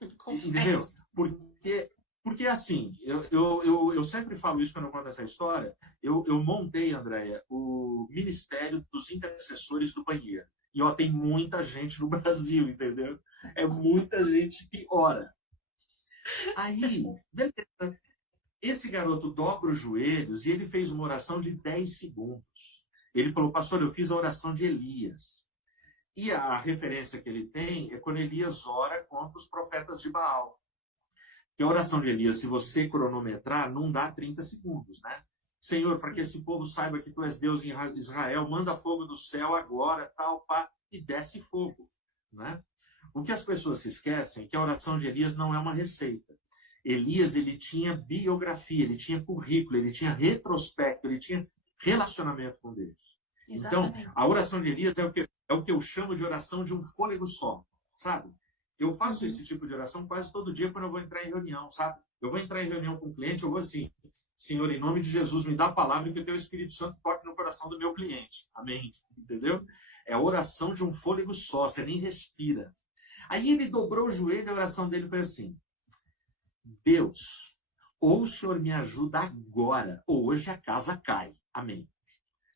Entendeu? Porque assim, eu sempre falo isso quando eu conto essa história, eu montei, Andréia, o Ministério dos Intercessores do Banheiro. E ó, tem muita gente no Brasil, entendeu? É muita gente que ora. Aí, beleza. Esse garoto dobra os joelhos e ele fez uma oração de 10 segundos. Ele falou, pastor, eu fiz a oração de Elias. E a referência que ele tem é quando Elias ora contra os profetas de Baal. Que a oração de Elias, se você cronometrar, não dá 30 segundos, né? Senhor, para que esse povo saiba que tu és Deus em Israel, manda fogo do céu agora, tal, pá, e desce fogo, né? O que as pessoas se esquecem é que a oração de Elias não é uma receita. Elias, ele tinha biografia, ele tinha currículo, ele tinha retrospecto, ele tinha relacionamento com Deus. Exatamente. Então, a oração de Elias é o que eu chamo de oração de um fôlego só, sabe? Eu faço esse tipo de oração quase todo dia quando eu vou entrar em reunião, sabe? Eu vou entrar em reunião com um cliente, eu vou assim, Senhor, em nome de Jesus, me dá a palavra que o teu Espírito Santo toque no coração do meu cliente. Amém. Entendeu? É a oração de um fôlego só, você nem respira. Aí ele dobrou o joelho e a oração dele foi assim, Deus, ou o Senhor me ajuda agora, ou hoje a casa cai. Amém.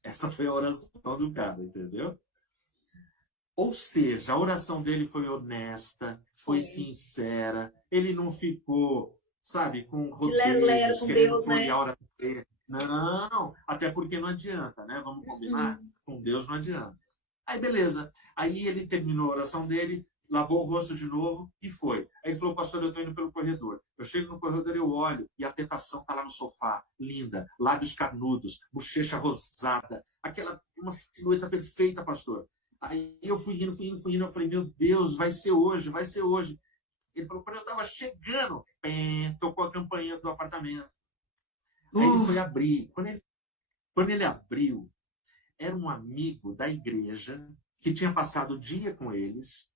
Essa foi a oração do cara, entendeu? Ou seja, a oração dele foi honesta, foi sincera, ele não ficou, sabe, com rodeios, querendo florear a oração dele. Não, até porque não adianta, né? Vamos combinar? Com Deus não adianta. Aí, beleza. Aí ele terminou a oração dele, lavou o rosto de novo e foi. Aí ele falou, pastor, eu estou indo pelo corredor. Eu chego no corredor, eu olho e a tentação está lá no sofá, linda, lábios carnudos, bochecha rosada, uma silhueta perfeita, pastor. Aí eu fui indo, eu falei, meu Deus, vai ser hoje, vai ser hoje. Ele falou, quando eu estava chegando, tocou a campainha do apartamento. Aí ele foi abrir. Quando ele abriu, era um amigo da igreja que tinha passado o dia com eles.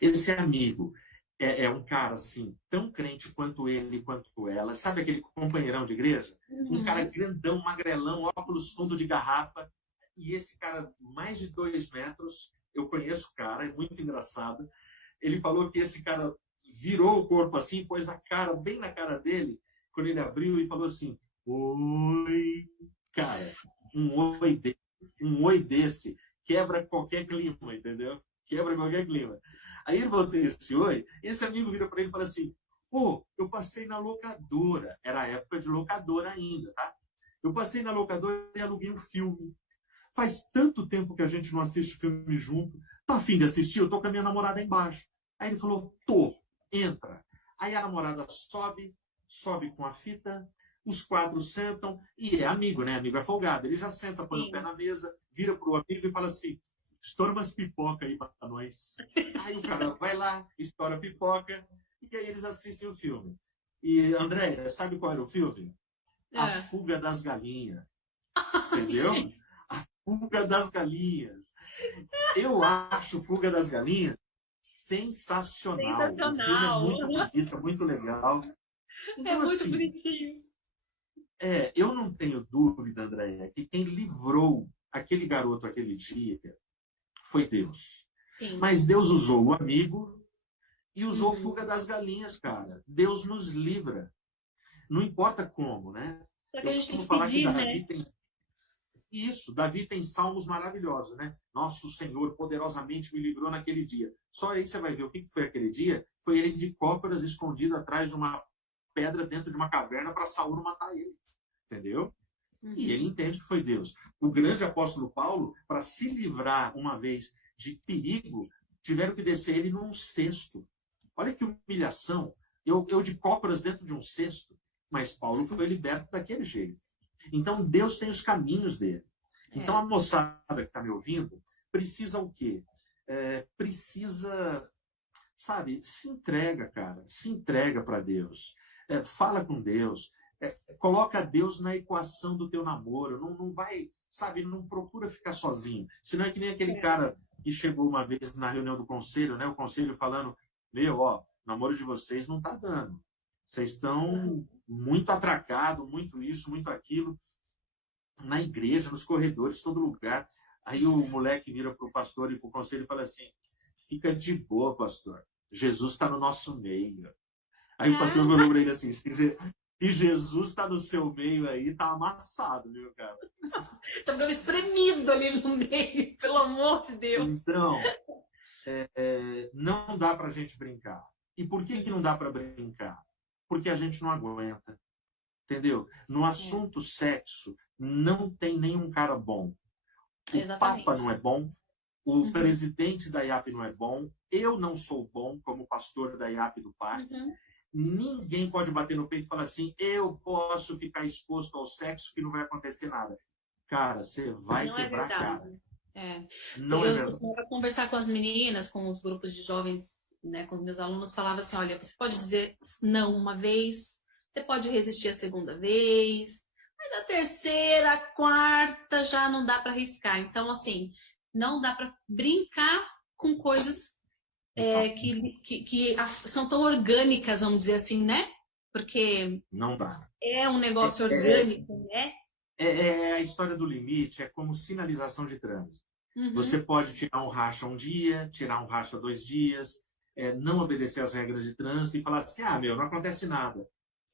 Esse amigo é um cara, assim, tão crente quanto ele, quanto ela. Sabe aquele companheirão de igreja? Um cara grandão, magrelão, óculos fundo de garrafa. E esse cara, mais de 2 metros, eu conheço o cara, é muito engraçado. Ele falou que esse cara virou o corpo assim, pôs a cara bem na cara dele, quando ele abriu e falou assim, oi. Cara, um oi desse quebra qualquer clima, entendeu? Quebra qualquer clima. Aí ele voltou esse oi, esse amigo virou para ele e falou assim, pô, eu passei na locadora, era a época de locadora ainda, tá? Eu passei na locadora e aluguei um filme. Faz tanto tempo que a gente não assiste filme junto. Tá a fim de assistir? Eu tô com a minha namorada embaixo. Aí ele falou, tô, entra. Aí a namorada sobe com a fita, os 4 sentam, e é amigo, né? Amigo é folgado. Ele já senta, põe o pé na mesa, vira pro amigo e fala assim, estoura umas pipoca aí pra nós. Aí o cara vai lá, estoura a pipoca, e aí eles assistem o filme. E, André, sabe qual era o filme? A Fuga das Galinhas. Entendeu? Fuga das Galinhas. Eu acho Fuga das Galinhas sensacional. O filme é muito bonito, é muito legal. Então, é muito assim, bonitinho. Eu não tenho dúvida, Andréia, que quem livrou aquele garoto aquele dia foi Deus. Sim. Mas Deus usou o amigo e usou Fuga das Galinhas, cara. Deus nos livra. Não importa como, né? Só que a gente tem que falar pedir, que Davi né? tem... Isso, Davi tem salmos maravilhosos, né? Nosso Senhor poderosamente me livrou naquele dia. Só aí você vai ver o que foi aquele dia. Foi ele de cócoras escondido atrás de uma pedra dentro de uma caverna para Saul não matar ele. Entendeu? E ele entende que foi Deus. O grande apóstolo Paulo, para se livrar uma vez de perigo, tiveram que descer ele num cesto. Olha que humilhação. Eu de cócoras dentro de um cesto. Mas Paulo foi liberto daquele jeito. Então, Deus tem os caminhos dele. Então, a moçada que está me ouvindo precisa o quê? Precisa, sabe, se entrega, cara. Se entrega para Deus. Fala com Deus. Coloca Deus na equação do teu namoro. Não vai, sabe, não procura ficar sozinho. Senão é que nem aquele cara que chegou uma vez na reunião do conselho, né? O conselho falando, o namoro de vocês não está dando. Vocês estão muito atracados, muito isso, muito aquilo. Na igreja, nos corredores, todo lugar. Aí o moleque vira para o pastor e para o conselho e fala assim, fica de boa, pastor. Jesus está no nosso meio. Aí o pastor falou para ele assim, se Jesus está no seu meio aí, tá amassado, viu, cara? Tá ficando espremido ali no meio, pelo amor de Deus. Então, não dá pra gente brincar. E por que não dá para brincar? Porque a gente não aguenta. Entendeu? No assunto sexo, não tem nenhum cara bom. O Papa não é bom, o presidente da IAP não é bom, eu não sou bom como pastor da IAP do Parque. Ninguém pode bater no peito e falar assim, eu posso ficar exposto ao sexo que não vai acontecer nada. Cara, você vai quebrar a cara. Não é verdade. Eu conversar com as meninas, com os grupos de jovens, né, com os meus alunos, falava assim, olha, você pode dizer não uma vez, você pode resistir a segunda vez, mas a terceira, a quarta já não dá para arriscar. Então, assim, não dá para brincar com coisas que são tão orgânicas, vamos dizer assim, né? Porque não dá. É um negócio orgânico, né? É a história do limite, é como sinalização de trânsito. Você pode tirar um racha um dia, tirar um racha 2 dias, não obedecer às regras de trânsito e falar assim, não acontece nada.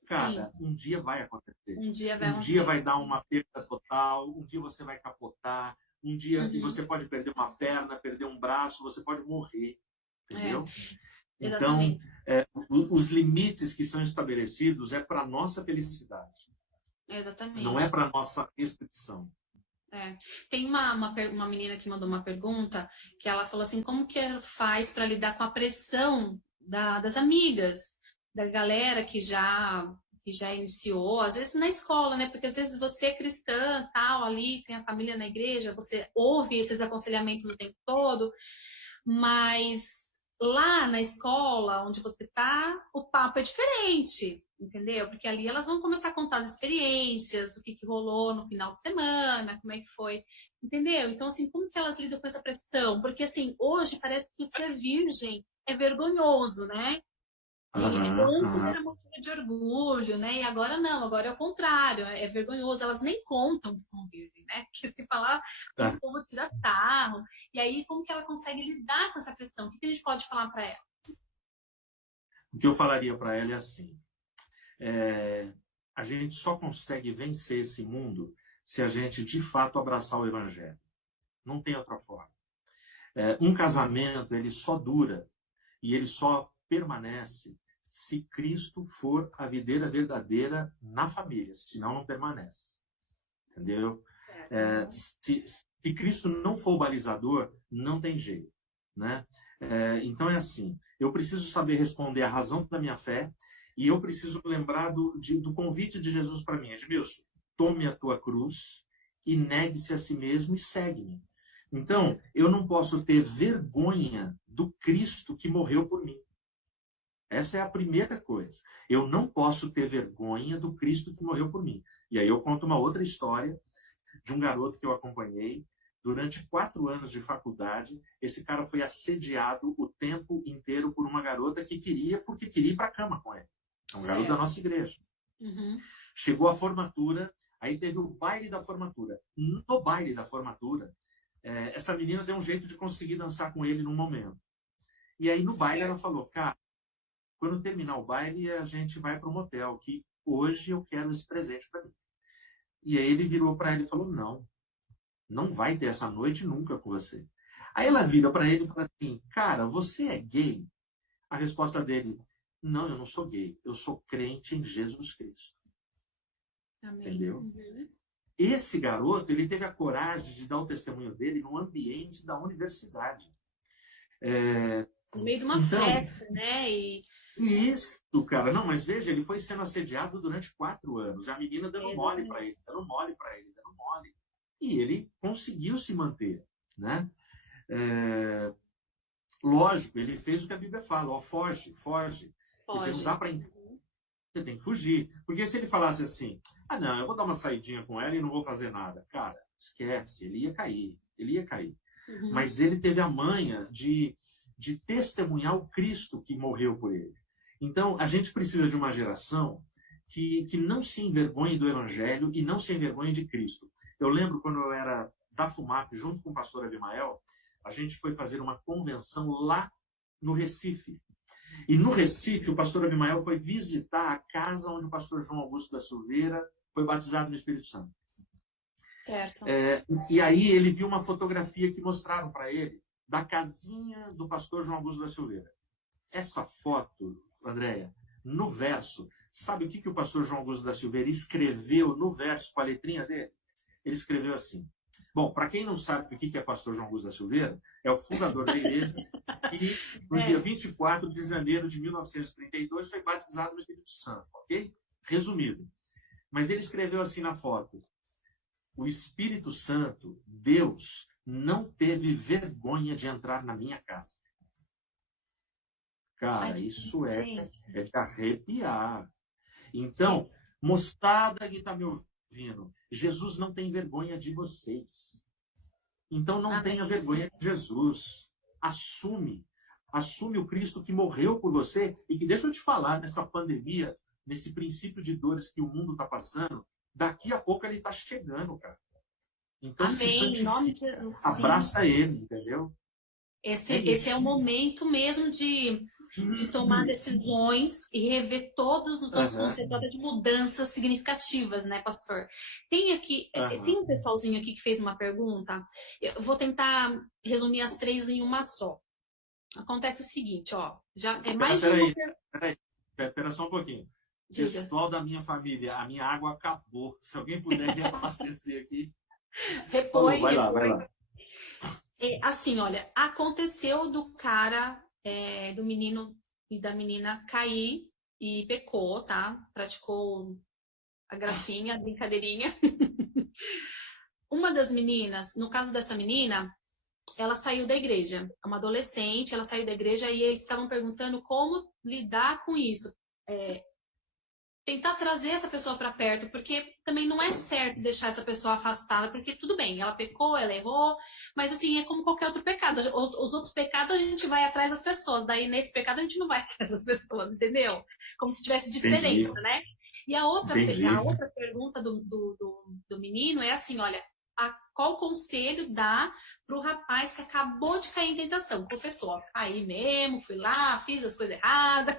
Cara, um dia vai acontecer. Um dia vai dar uma perda total, um dia você vai capotar, um dia você pode perder uma perna, perder um braço, você pode morrer. Entendeu? Então, os limites que são estabelecidos é para a nossa felicidade. Exatamente. Não é para a nossa restrição. Tem uma menina que mandou uma pergunta que ela falou assim, como que faz para lidar com a pressão das amigas, da galera que já iniciou, às vezes na escola, né? Porque às vezes você é cristã, tal, ali, tem a família na igreja, você ouve esses aconselhamentos o tempo todo, mas lá na escola, onde você tá, o papo é diferente, entendeu? Porque ali elas vão começar a contar as experiências, o que rolou no final de semana, como é que foi, entendeu? Então, assim, como que elas lidam com essa pressão? Porque, assim, hoje parece que ser virgem é vergonhoso, né? Antes era motivo de orgulho, né? E agora não, agora é o contrário, é vergonhoso. Elas nem contam que são virgens, né? Porque se falar, o povo tira sarro. E aí, como que ela consegue lidar com essa pressão? O que a gente pode falar para ela? O que eu falaria para ela é assim, a gente só consegue vencer esse mundo se a gente, de fato, abraçar o Evangelho. Não tem outra forma. Um casamento, ele só dura e ele só permanece se Cristo for a videira verdadeira na família, senão não permanece. Entendeu? Se Cristo não for o balizador, não tem jeito. Né? Então é assim, eu preciso saber responder a razão da minha fé e eu preciso lembrar do convite de Jesus para mim. Edmilson, tome a tua cruz e negue-se a si mesmo e segue-me. Então, eu não posso ter vergonha do Cristo que morreu por mim. Essa é a primeira coisa. Eu não posso ter vergonha do Cristo que morreu por mim. E aí eu conto uma outra história de um garoto que eu acompanhei durante 4 anos de faculdade. Esse cara foi assediado o tempo inteiro por uma garota que queria ir para a cama com ele. É um garoto da nossa igreja. Chegou a formatura, aí teve o baile da formatura. No baile da formatura, essa menina deu um jeito de conseguir dançar com ele num momento. E aí no baile ela falou, cara, quando terminar o baile, a gente vai para um motel, que hoje eu quero esse presente para mim. E aí ele virou para ela e falou, não vai ter essa noite nunca com você. Aí ela vira para ele e fala assim, cara, você é gay? A resposta dele, não, eu não sou gay, eu sou crente em Jesus Cristo. Amém. Entendeu? Esse garoto, ele teve a coragem de dar o testemunho dele no ambiente da universidade. No meio de uma festa, né? Isso, cara. Não, mas veja, ele foi sendo assediado durante 4 anos. A menina dando mole para ele, dando mole. E ele conseguiu se manter, né? Lógico, ele fez o que a Bíblia fala, ó, foge, foge. Porque não dá para você tem que fugir. Porque se ele falasse assim, ah, não, eu vou dar uma saidinha com ela e não vou fazer nada. Cara, esquece, ele ia cair, ele ia cair. Mas ele teve a manha de testemunhar o Cristo que morreu por ele. Então, a gente precisa de uma geração que não se envergonhe do Evangelho e não se envergonhe de Cristo. Eu lembro quando eu era da FUMAP, junto com o pastor Abimael, a gente foi fazer uma convenção lá no Recife. E no Recife, o pastor Abimael foi visitar a casa onde o pastor João Augusto da Silveira foi batizado no Espírito Santo. Certo. E aí ele viu uma fotografia que mostraram para ele da casinha do pastor João Augusto da Silveira. Essa foto, Andréia, no verso, sabe o que o pastor João Augusto da Silveira escreveu no verso com a letrinha dele? Ele escreveu assim. Bom, para quem não sabe o que é pastor João Augusto da Silveira, é o fundador da igreja que no dia 24 de janeiro de 1932 foi batizado no Espírito Santo, ok? Resumido. Mas ele escreveu assim na foto: o Espírito Santo, Deus, não teve vergonha de entrar na minha casa. Cara, isso é de arrepiar. Então, moçada que está me ouvindo, Jesus não tem vergonha de vocês. Então não tenha vergonha de Jesus. Assume o Cristo que morreu por você e que, deixa eu te falar, nessa pandemia, nesse princípio de dores que o mundo está passando, daqui a pouco ele está chegando, cara. Então se santifica, abraça ele, entendeu? Esse é o momento mesmo de tomar decisões e rever todos os nossos conceitos de mudanças significativas, né, pastor? Tem um pessoalzinho aqui que fez uma pergunta. Eu vou tentar resumir as três em uma só. Acontece o seguinte, ó. Já é mais de uma pergunta. Espera só um pouquinho. Diga. Pessoal da minha família, a minha água acabou. Se alguém puder reabastecer aqui. Repõe. Vai lá. Assim, olha, aconteceu do cara, do menino e da menina cair e pecou, tá? Praticou a gracinha, a brincadeirinha. Uma das meninas, no caso dessa menina, ela saiu da igreja. É uma adolescente, ela saiu da igreja e eles estavam perguntando como lidar com isso. Tentar trazer essa pessoa para perto, porque também não é certo deixar essa pessoa afastada, porque tudo bem, ela pecou, ela errou, mas assim, é como qualquer outro pecado. Os outros pecados a gente vai atrás das pessoas, daí nesse pecado a gente não vai atrás das pessoas, entendeu? Como se tivesse diferença, né? E a outra pergunta do menino é assim, olha, qual conselho dá para o rapaz que acabou de cair em tentação? Confessou, ó, caí mesmo, fui lá, fiz as coisas erradas...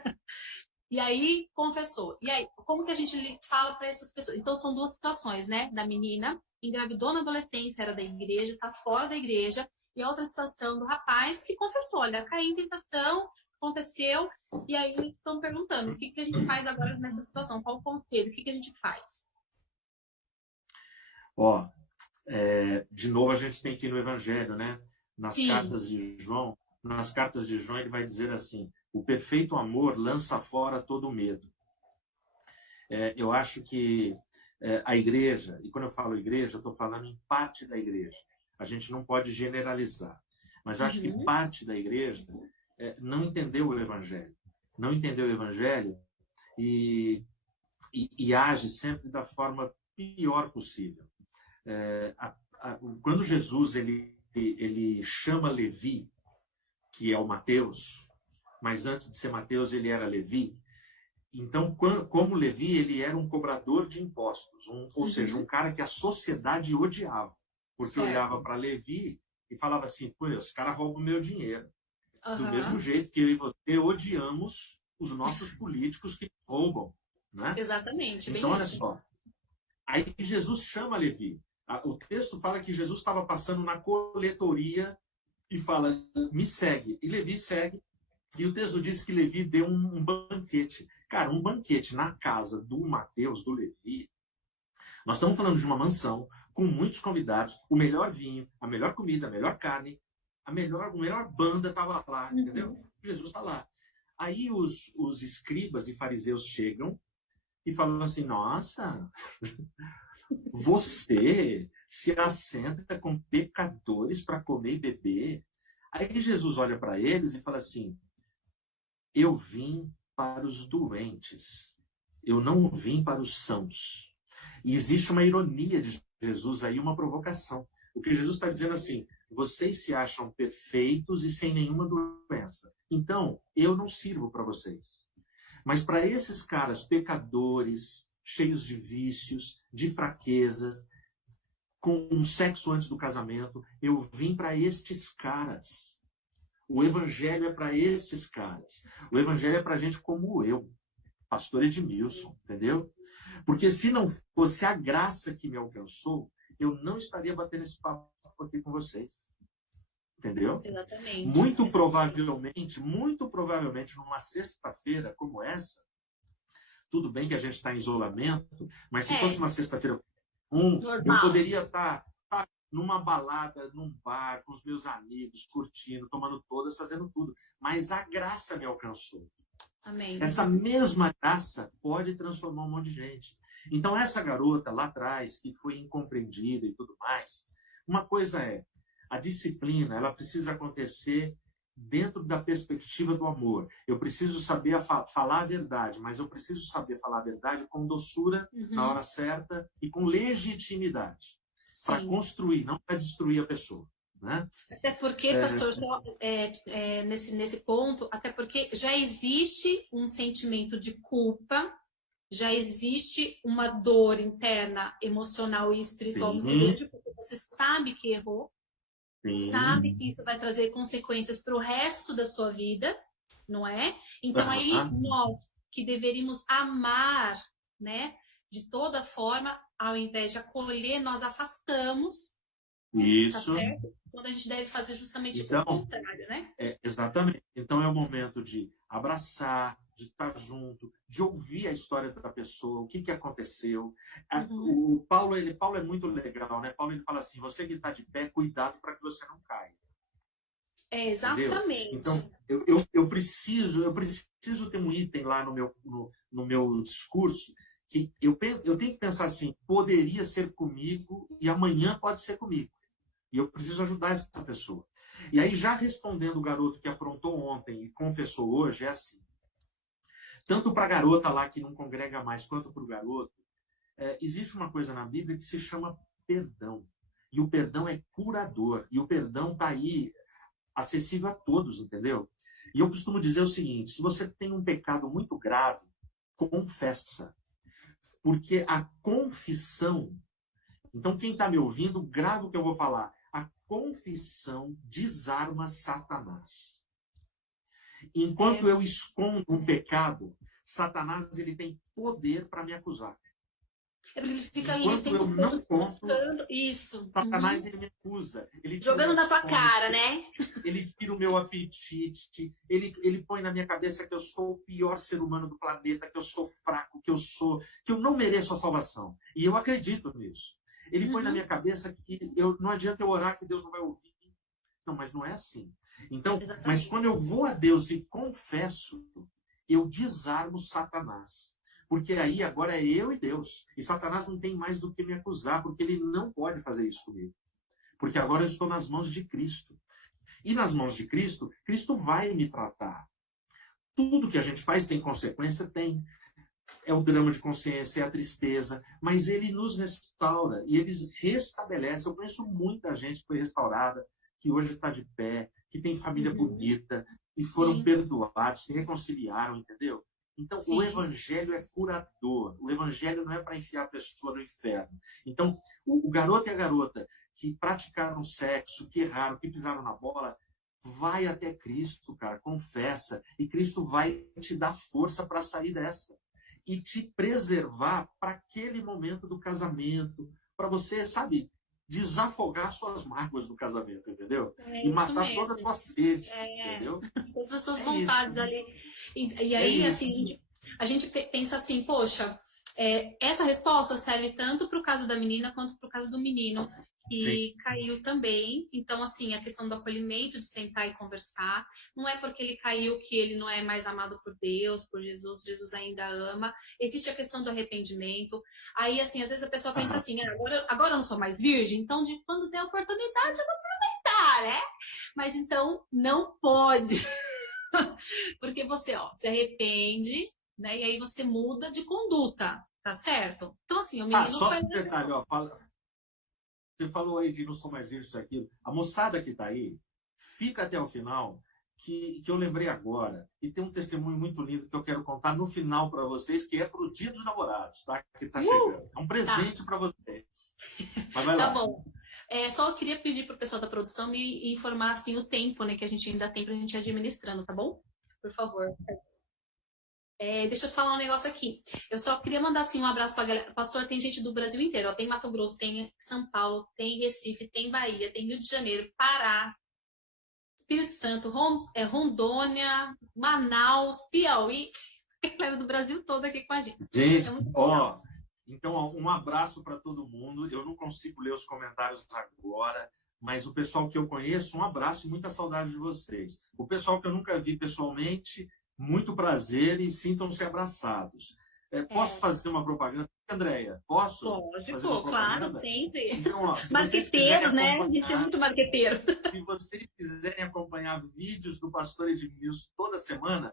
E aí, confessou. E aí, como que a gente fala para essas pessoas? Então, são duas situações, né? Da menina, engravidou na adolescência, era da igreja, tá fora da igreja. E a outra situação do rapaz que confessou, olha, caiu em tentação, aconteceu. E aí, eles estão perguntando, o que a gente faz agora nessa situação? Qual o conselho? O que a gente faz? Ó, de novo, a gente tem que ir no Evangelho, né? Nas Sim. cartas de João, ele vai dizer assim: o perfeito amor lança fora todo medo. Eu acho que a igreja, e quando eu falo igreja, eu estou falando em parte da igreja. A gente não pode generalizar. Mas eu acho que parte da igreja não entendeu o Evangelho. Não entendeu o Evangelho e age sempre da forma pior possível. Quando Jesus ele chama Levi, que é o Mateus, mas antes de ser Mateus ele era Levi. Então, como Levi, ele era um cobrador de impostos, ou seja, um cara que a sociedade odiava, porque olhava para Levi e falava assim: pô, esse cara rouba o meu dinheiro. Do mesmo jeito que eu e você odiamos os nossos políticos que roubam, né? Exatamente. Então, olha só. Aí Jesus chama Levi. O texto fala que Jesus estava passando na coletoria e fala: me segue. E Levi segue. E o texto diz que Levi deu um banquete. Cara, um banquete na casa do Mateus, do Levi. Nós estamos falando de uma mansão com muitos convidados, o melhor vinho, a melhor comida, a melhor carne, a melhor banda estava lá, entendeu? Jesus está lá. Aí os escribas e fariseus chegam e falam assim: nossa, você se assenta com pecadores para comer e beber. Aí Jesus olha para eles e fala assim: eu vim para os doentes, eu não vim para os sãos. E existe uma ironia de Jesus aí, uma provocação. O que Jesus está dizendo assim: vocês se acham perfeitos e sem nenhuma doença. Então, eu não sirvo para vocês. Mas para esses caras pecadores, cheios de vícios, de fraquezas, com um sexo antes do casamento, eu vim para estes caras. O evangelho é para estes caras. O evangelho é para gente como eu, pastor Edmilson, entendeu? Porque se não fosse a graça que me alcançou, eu não estaria batendo esse papo aqui com vocês. Entendeu? Exatamente. Muito provavelmente, numa sexta-feira como essa, tudo bem que a gente está em isolamento, mas se fosse uma sexta-feira, eu poderia estar numa balada, num bar, com os meus amigos, curtindo, tomando todas, fazendo tudo. Mas a graça me alcançou. Amém. Essa mesma graça pode transformar um monte de gente. Então, essa garota lá atrás, que foi incompreendida e tudo mais, uma coisa é, a disciplina, ela precisa acontecer dentro da perspectiva do amor. Eu preciso saber falar a verdade, mas eu preciso saber falar a verdade com doçura, na hora certa e com legitimidade. Para construir, não para destruir a pessoa. Né? Até porque, pastor, nesse ponto, até porque já existe um sentimento de culpa, já existe uma dor interna, emocional e espiritual muito grande, porque você sabe que errou, sabe que isso vai trazer consequências para o resto da sua vida, não é? Então, aí, nós que deveríamos amar, né, de toda forma, ao invés de acolher, nós afastamos. Isso. Tá certo? Quando a gente deve fazer justamente o contrário, né? Exatamente. Então, é o momento de abraçar, de estar junto, de ouvir a história da pessoa, o que aconteceu. O Paulo é muito legal, né? Paulo ele fala assim: você que está de pé, cuidado para que você não caia. Exatamente. Entendeu? Então, eu preciso ter um item lá no meu discurso que eu tenho que pensar assim: poderia ser comigo e amanhã pode ser comigo. E eu preciso ajudar essa pessoa. E aí, já respondendo o garoto que aprontou ontem e confessou hoje, é assim. Tanto para a garota lá que não congrega mais, quanto para o garoto, existe uma coisa na Bíblia que se chama perdão. E o perdão é curador. E o perdão está aí, acessível a todos, entendeu? E eu costumo dizer o seguinte: se você tem um pecado muito grave, confessa. Porque a confissão... Então, quem está me ouvindo, grava o que eu vou falar. A confissão desarma Satanás. Enquanto eu escondo um pecado, Satanás ele tem poder para me acusar. Ele fica Enquanto eu não conto, isso. Satanás ele me acusa. Ele jogando na tua cara, né? Ele tira o meu apetite. Ele põe na minha cabeça que eu sou o pior ser humano do planeta, que eu sou fraco, que eu não mereço a salvação. E eu acredito nisso. Ele põe na minha cabeça que não adianta eu orar que Deus não vai ouvir. Não, mas não é assim. Então, mas quando eu vou a Deus e confesso, eu desarmo Satanás. Porque aí agora é eu e Deus. E Satanás não tem mais do que me acusar, porque ele não pode fazer isso comigo. Porque agora eu estou nas mãos de Cristo. E nas mãos de Cristo, Cristo vai me tratar. Tudo que a gente faz tem consequência? Tem. É o drama de consciência, é a tristeza, mas ele nos restaura e ele restabelece. Eu conheço muita gente que foi restaurada, que hoje está de pé, que tem família bonita, e foram perdoados, se reconciliaram, entendeu? Então, o evangelho é curador. O evangelho não é para enfiar a pessoa no inferno. Então, o garoto e a garota que praticaram sexo, que erraram, que pisaram na bola, vai até Cristo, cara, confessa, e Cristo vai te dar força para sair dessa. E te preservar para aquele momento do casamento, para você, sabe, desafogar suas mágoas do casamento, entendeu? E matar toda a sua sede, entendeu? Todas as suas vontades ali. E aí, assim, a gente pensa assim, poxa, essa resposta serve tanto para o caso da menina quanto para o caso do menino. Sim. e caiu também. Então, assim, a questão do acolhimento, de sentar e conversar. Não é porque ele caiu que ele não é mais amado por Deus, por Jesus. Jesus ainda ama. Existe a questão do arrependimento. Aí, assim, às vezes a pessoa pensa Aham. assim, agora eu não sou mais virgem, então de quando der oportunidade eu vou aproveitar, né? Mas então, não pode. Porque você, ó, se arrepende, né? E aí você muda de conduta, tá certo? Então, assim, o menino Só foi. um detalhe, ó, você falou aí de não sou mais isso, aquilo. A moçada que está aí, fica até o final, que eu lembrei agora. E tem um testemunho muito lindo que eu quero contar no final para vocês, que é para o Dia dos Namorados, tá? Que está chegando. É um Tá, presente para vocês. Mas vai tá lá. bom. Só eu queria pedir pro pessoal da produção me informar, assim, o tempo, né? Que a gente ainda tem pra gente ir administrando, tá bom? Por favor. Deixa eu falar um negócio aqui. Eu só queria mandar assim, um abraço para a galera. Pastor, tem gente do Brasil inteiro. Ó. Tem Mato Grosso, tem São Paulo, tem Recife, tem Bahia, tem Rio de Janeiro, Pará, Espírito Santo, Rondônia, Manaus, Piauí. Galera do Brasil todo aqui com a gente. É Gente, muito legal. ó, então ó, um abraço para todo mundo. Eu não consigo ler os comentários agora, mas o pessoal que eu conheço, um abraço e muita saudade de vocês. O pessoal que eu nunca vi pessoalmente, muito prazer e sintam-se abraçados. Posso fazer uma propaganda, Andréia? Posso fazer uma Lógico, claro, propaganda? sempre. Então, ó, se vocês quiserem Marqueteiros, né? A gente é acompanhar, muito marqueteiro. se vocês quiserem acompanhar vídeos do Pastor Edmilson toda semana,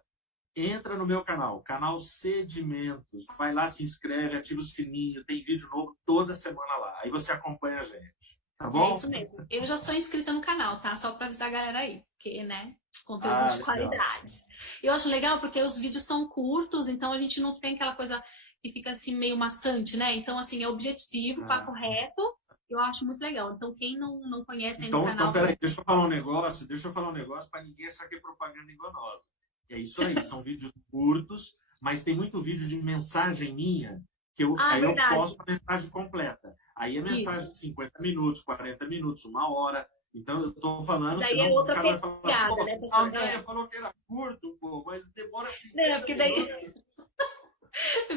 entra no meu canal Sedimentos. Vai lá, se inscreve, ativa o sininho, tem vídeo novo toda semana lá. Aí você acompanha a gente. Tá É bom? isso mesmo. Eu já sou inscrita no canal, tá? Só para avisar a galera aí, porque, né? Conteúdo Ah, de legal. qualidade. Eu acho legal porque os vídeos são curtos, então a gente não tem aquela coisa que fica assim meio maçante, né? Então, assim, é objetivo, papo Ah. reto. Eu acho muito legal. Então, quem não conhece ainda o Então, canal, peraí, deixa eu falar um negócio para ninguém achar que é propaganda enganosa. É isso aí, são vídeos curtos, mas tem muito vídeo de mensagem minha, que Ah, aí eu verdade. posto a mensagem completa. Aí é mensagem Isso. de 50 minutos, 40 minutos, uma hora. Então eu estou falando, Daí é senão o outra cara vai falar, pegada, pô, né, a professor? Andréia falou que era curto, pô, mas demora Né, 50 porque daí. minutos.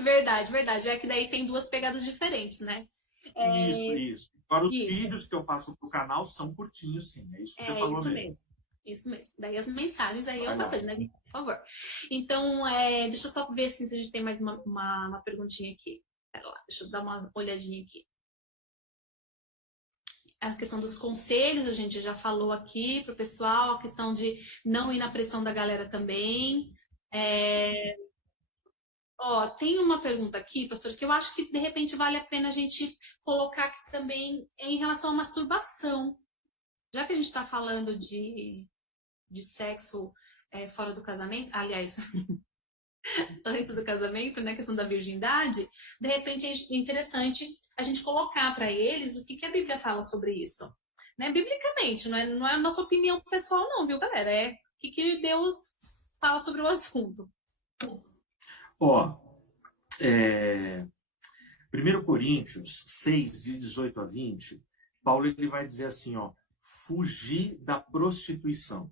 Verdade, verdade. É que daí tem duas pegadas diferentes, né? Isso, É, isso. Agora, os isso. vídeos que eu passo pro canal são curtinhos, sim. É isso que você É falou isso mesmo. mesmo. Isso mesmo. Daí as mensagens aí é Vai outra lá. coisa, né? Por favor. Então, deixa eu só ver assim, se a gente tem mais uma perguntinha aqui. Pera lá, deixa eu dar uma olhadinha aqui. A questão dos conselhos, a gente já falou aqui para o pessoal, a questão de não ir na pressão da galera também. Ó, tem uma pergunta aqui, pastor, que eu acho que de repente vale a pena a gente colocar aqui também em relação à masturbação. Já que a gente está falando de sexo fora do casamento, aliás, antes do casamento, né, questão da virgindade, de repente é interessante a gente colocar para eles o que a Bíblia fala sobre isso. Né? Biblicamente, não é a nossa opinião pessoal não, viu, galera? É o que Deus fala sobre o assunto. Ó, 1 Coríntios 6, de 18 a 20, Paulo ele vai dizer assim, ó, fugir da prostituição.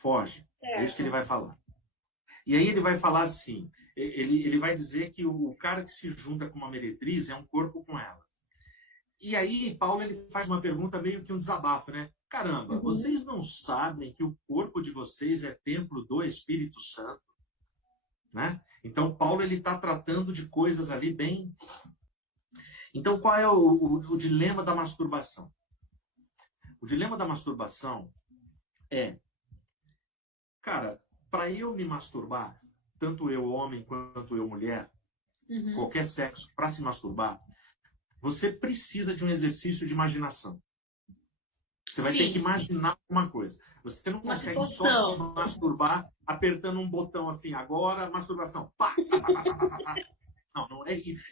Foge. É isso que ele Certo. vai falar. E aí ele vai falar assim, ele vai dizer que o cara que se junta com uma meretriz é um corpo com ela. E aí Paulo ele faz uma pergunta meio que um desabafo, né? Caramba, Uhum. vocês não sabem que o corpo de vocês é templo do Espírito Santo? Né? Então Paulo ele está tratando de coisas ali bem. Então qual é o dilema da masturbação? O dilema da masturbação é, cara, para eu me masturbar, tanto eu homem quanto eu mulher, Uhum. qualquer sexo, para se masturbar, você precisa de um exercício de imaginação. Você vai ter que Sim, imaginar uma coisa. Você não uma consegue só se situação. masturbar apertando um botão assim, agora masturbação. Pá, pá, pá, pá, pá, pá. Não, não é isso.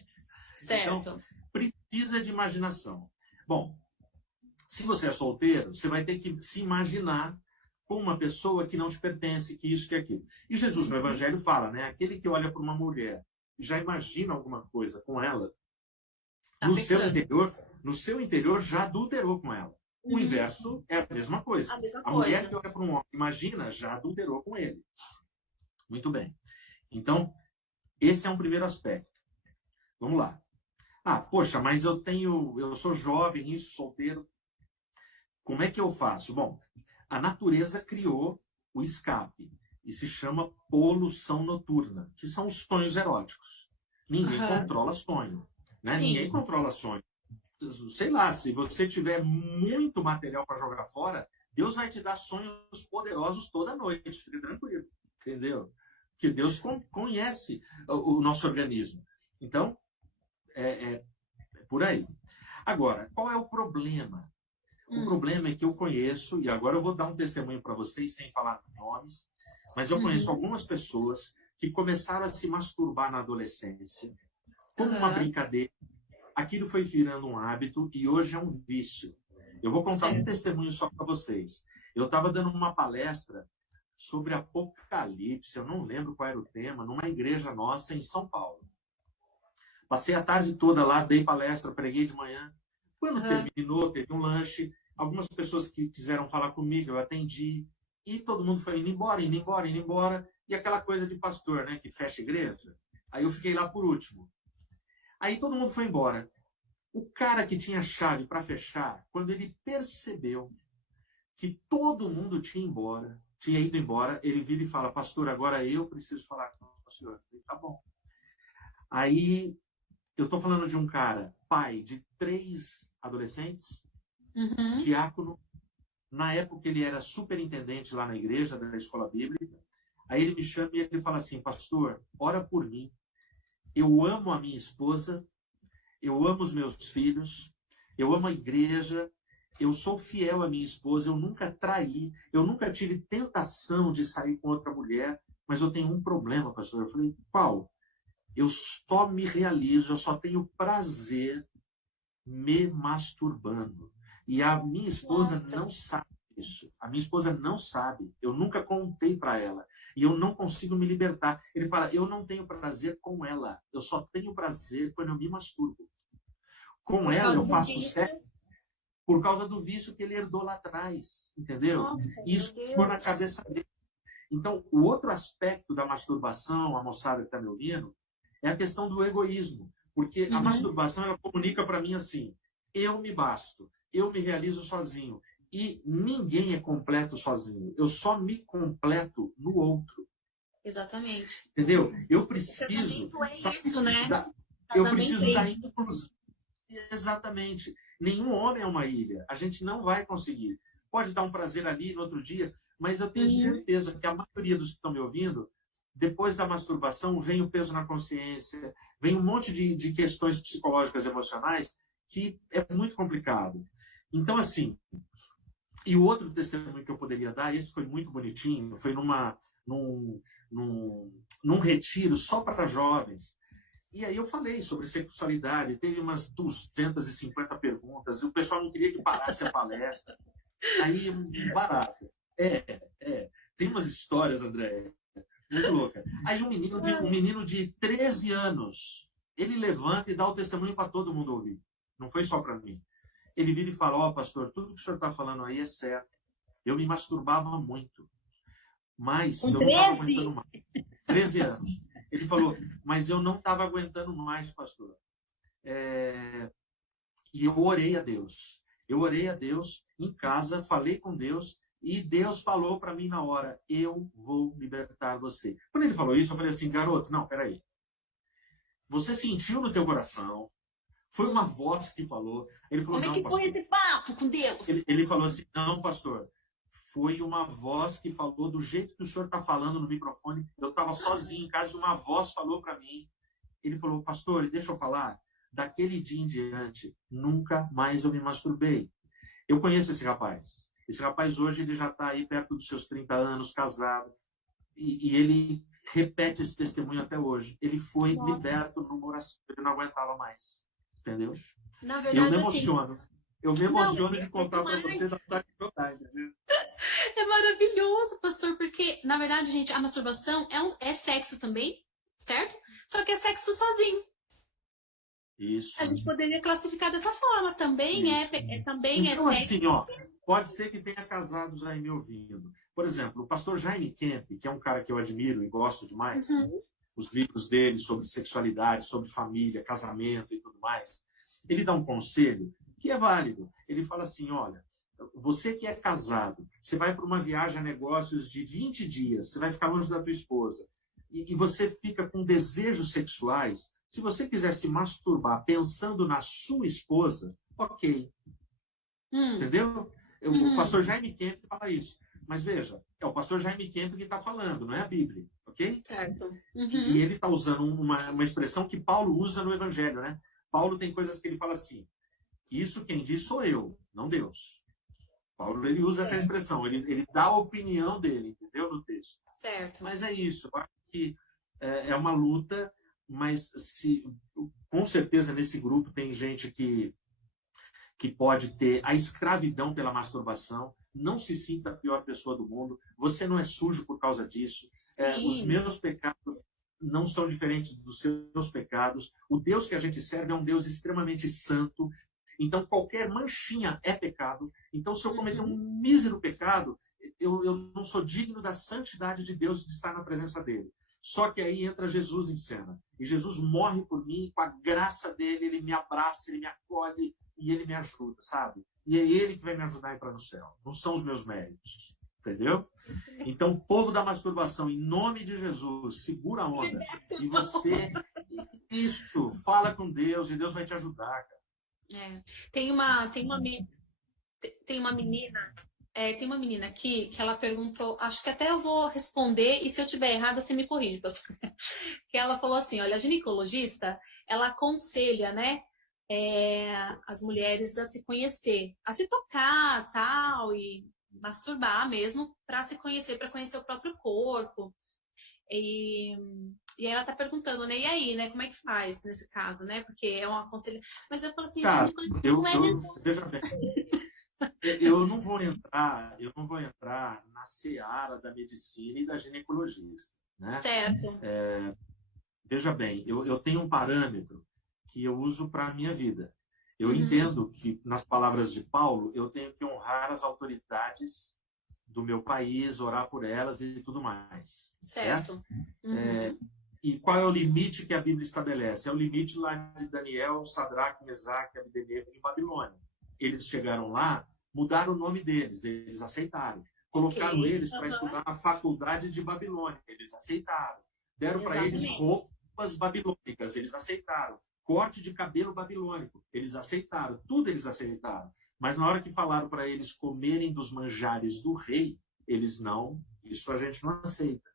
Então, Certo. precisa de imaginação. Bom, se você é solteiro, você vai ter que se imaginar com uma pessoa que não te pertence, que isso, que aquilo. E Jesus no Evangelho fala, né? Aquele que olha para uma mulher e já imagina alguma coisa com ela, Tá pecando. no seu interior já adulterou com ela. O Uhum. inverso é a mesma coisa. A mesma A mulher coisa. que olha para um homem, imagina, já adulterou com ele. Muito bem. Então, esse é um primeiro aspecto. Vamos lá. Ah, poxa, mas eu sou jovem, isso, solteiro. Como é que eu faço? Bom, a natureza criou o escape e se chama poluição noturna, que são os sonhos eróticos. Ninguém controla sonho, né? Sim. Ninguém controla sonho. Sei lá, se você tiver muito material para jogar fora, Deus vai te dar sonhos poderosos toda noite, fica tranquilo, entendeu? Porque Deus conhece o nosso organismo. Então, é por aí. Agora, qual é o problema? O problema é que eu conheço, e agora eu vou dar um testemunho para vocês, sem falar nomes, mas eu conheço algumas pessoas que começaram a se masturbar na adolescência, como uma brincadeira. Aquilo foi virando um hábito e hoje é um vício. Eu vou contar um testemunho só para vocês. Eu estava dando uma palestra sobre Apocalipse, eu não lembro qual era o tema, numa igreja nossa em São Paulo. Passei a tarde toda lá, dei palestra, preguei de manhã. Quando terminou, teve um lanche. Algumas pessoas que quiseram falar comigo, eu atendi. E todo mundo foi indo embora, indo embora, indo embora. E aquela coisa de pastor, né, que fecha a igreja. Aí eu fiquei lá por último. Aí todo mundo foi embora. O cara que tinha chave para fechar, quando ele percebeu que todo mundo tinha ido embora, ele vira e fala: pastor, agora eu preciso falar com o senhor. Eu falei: tá bom. Aí eu estou falando de um cara, pai de 3 adolescentes, diácono. Na época ele era superintendente lá na igreja, da escola bíblica. Aí ele me chama e ele fala assim: pastor, ora por mim. Eu amo a minha esposa, eu amo os meus filhos, eu amo a igreja, eu sou fiel à minha esposa, eu nunca traí, eu nunca tive tentação de sair com outra mulher, mas eu tenho um problema, pastor. Eu falei: qual? Eu só me realizo, eu só tenho prazer me masturbando. E a minha esposa não sabe isso. A minha esposa não sabe. Eu nunca contei para ela. E eu não consigo me libertar. Ele fala: eu não tenho prazer com ela. Eu só tenho prazer quando eu me masturbo. Com ela eu faço sexo por causa do vício que ele herdou lá atrás. Entendeu? Isso ficou na cabeça dele. Então, o outro aspecto da masturbação, a moçada que está me ouvindo, é a questão do egoísmo. Porque a masturbação, ela comunica para mim assim: eu me basto, eu me realizo sozinho. E ninguém é completo sozinho. Eu só me completo no outro. Exatamente. Entendeu? Eu preciso... Isso, né? Eu preciso da inclusão. Exatamente. Nenhum homem é uma ilha. A gente não vai conseguir. Pode dar um prazer ali no outro dia, mas eu tenho certeza que a maioria dos que estão me ouvindo, depois da masturbação, vem o peso na consciência, vem um monte de questões psicológicas e emocionais que é muito complicado. Então, assim, e o outro testemunho que eu poderia dar, esse foi muito bonitinho, foi num retiro só para jovens. E aí eu falei sobre sexualidade, teve umas 250 perguntas, e o pessoal não queria que parasse a palestra. Aí, barato. Tem umas histórias, André, muito louca. Aí um menino de 13 anos, ele levanta e dá o testemunho para todo mundo ouvir. Não foi só para mim. Ele vira e fala: ó, pastor, tudo que o senhor está falando aí é certo. Eu me masturbava muito, mas eu não estava aguentando mais. 13 anos. Ele falou: mas eu não estava aguentando mais, pastor. E eu orei a Deus. Eu orei a Deus em casa, falei com Deus, e Deus falou para mim na hora: eu vou libertar você. Quando ele falou isso, eu falei assim: garoto, não, peraí. Você sentiu no teu coração, foi uma voz que falou. Ele falou: como é que não, foi pastor. esse papo com Deus? Ele falou assim: não, pastor. Foi uma voz que falou do jeito que o senhor está falando no microfone. Eu estava sozinho em casa e uma voz falou para mim. Ele falou: pastor, deixa eu falar. Daquele dia em diante, nunca mais eu me masturbei. Eu conheço esse rapaz. Esse rapaz hoje ele já está aí perto dos seus 30 anos, casado. E ele repete esse testemunho até hoje. Ele foi liberto numa oração. Ele não aguentava mais. Entendeu? Na verdade, eu me emociono. Assim, eu me emociono de contar para você da vontade que eu tenho, entendeu? É maravilhoso, pastor, porque, na verdade, gente, a masturbação é sexo também, certo? Só que é sexo sozinho. Isso. A gente poderia classificar dessa forma. Também então, é sexo. Assim, ó, pode ser que tenha casados aí me ouvindo. Por exemplo, o pastor Jaime Kemp, que é um cara que eu admiro e gosto demais, os livros dele sobre sexualidade, sobre família, casamento e tudo mais, ele dá um conselho que é válido. Ele fala assim: olha, Você que é casado, você vai para uma viagem a negócios de 20 dias, você vai ficar longe da tua esposa, e você fica com desejos sexuais, se você quiser se masturbar pensando na sua esposa, ok. Entendeu? O pastor Jaime Kemp fala isso. Mas veja, é o pastor Jaime Kemp que está falando, não é a Bíblia, ok? Certo. E ele está usando uma expressão que Paulo usa no Evangelho, né? Paulo tem coisas que ele fala assim, isso quem diz sou eu, não Deus. Paulo, ele usa essa expressão, ele dá a opinião dele, entendeu? No texto. Certo. Mas é isso, eu acho que é uma luta, mas com certeza nesse grupo tem gente que pode ter a escravidão pela masturbação. Não se sinta a pior pessoa do mundo. Você não é sujo por causa disso. Os meus pecados não são diferentes dos seus pecados. O Deus que a gente serve é um Deus extremamente santo. Então, qualquer manchinha é pecado. Então, se eu cometer um mísero pecado, eu não sou digno da santidade de Deus de estar na presença dele. Só que aí entra Jesus em cena. E Jesus morre por mim, com a graça dele, ele me abraça, ele me acolhe e ele me ajuda, sabe? E é ele que vai me ajudar a entrar no céu. Não são os meus méritos. Entendeu? Então, povo da masturbação, em nome de Jesus, segura a onda. E você, isto, fala com Deus e Deus vai te ajudar, cara. Tem uma menina aqui que ela perguntou, acho que até eu vou responder, e se eu tiver errado, você me corrige, pessoal. Que ela falou assim, olha, a ginecologista, ela aconselha, né, as mulheres a se conhecer, a se tocar, tal, e masturbar mesmo, para se conhecer, para conhecer o próprio corpo. E aí ela tá perguntando, né? E aí, né? Como é que faz nesse caso, né? Porque é um aconselho. Mas eu falo assim, cara, veja bem, eu não vou entrar na seara da medicina e da ginecologia, né? Certo. Veja bem, eu tenho um parâmetro que eu uso para a minha vida. Eu entendo que, nas palavras de Paulo, eu tenho que honrar as autoridades do meu país, orar por elas e tudo mais. Certo? E qual é o limite que a Bíblia estabelece? É o limite lá de Daniel, Sadraque, Mesaque, Abdenego em Babilônia. Eles chegaram lá, mudaram o nome deles, eles aceitaram. Colocaram eles para estudar na faculdade de Babilônia, eles aceitaram. Deram para eles roupas babilônicas, eles aceitaram. Corte de cabelo babilônico, eles aceitaram. Tudo eles aceitaram. Mas na hora que falaram para eles comerem dos manjares do rei, eles não, isso a gente não aceita.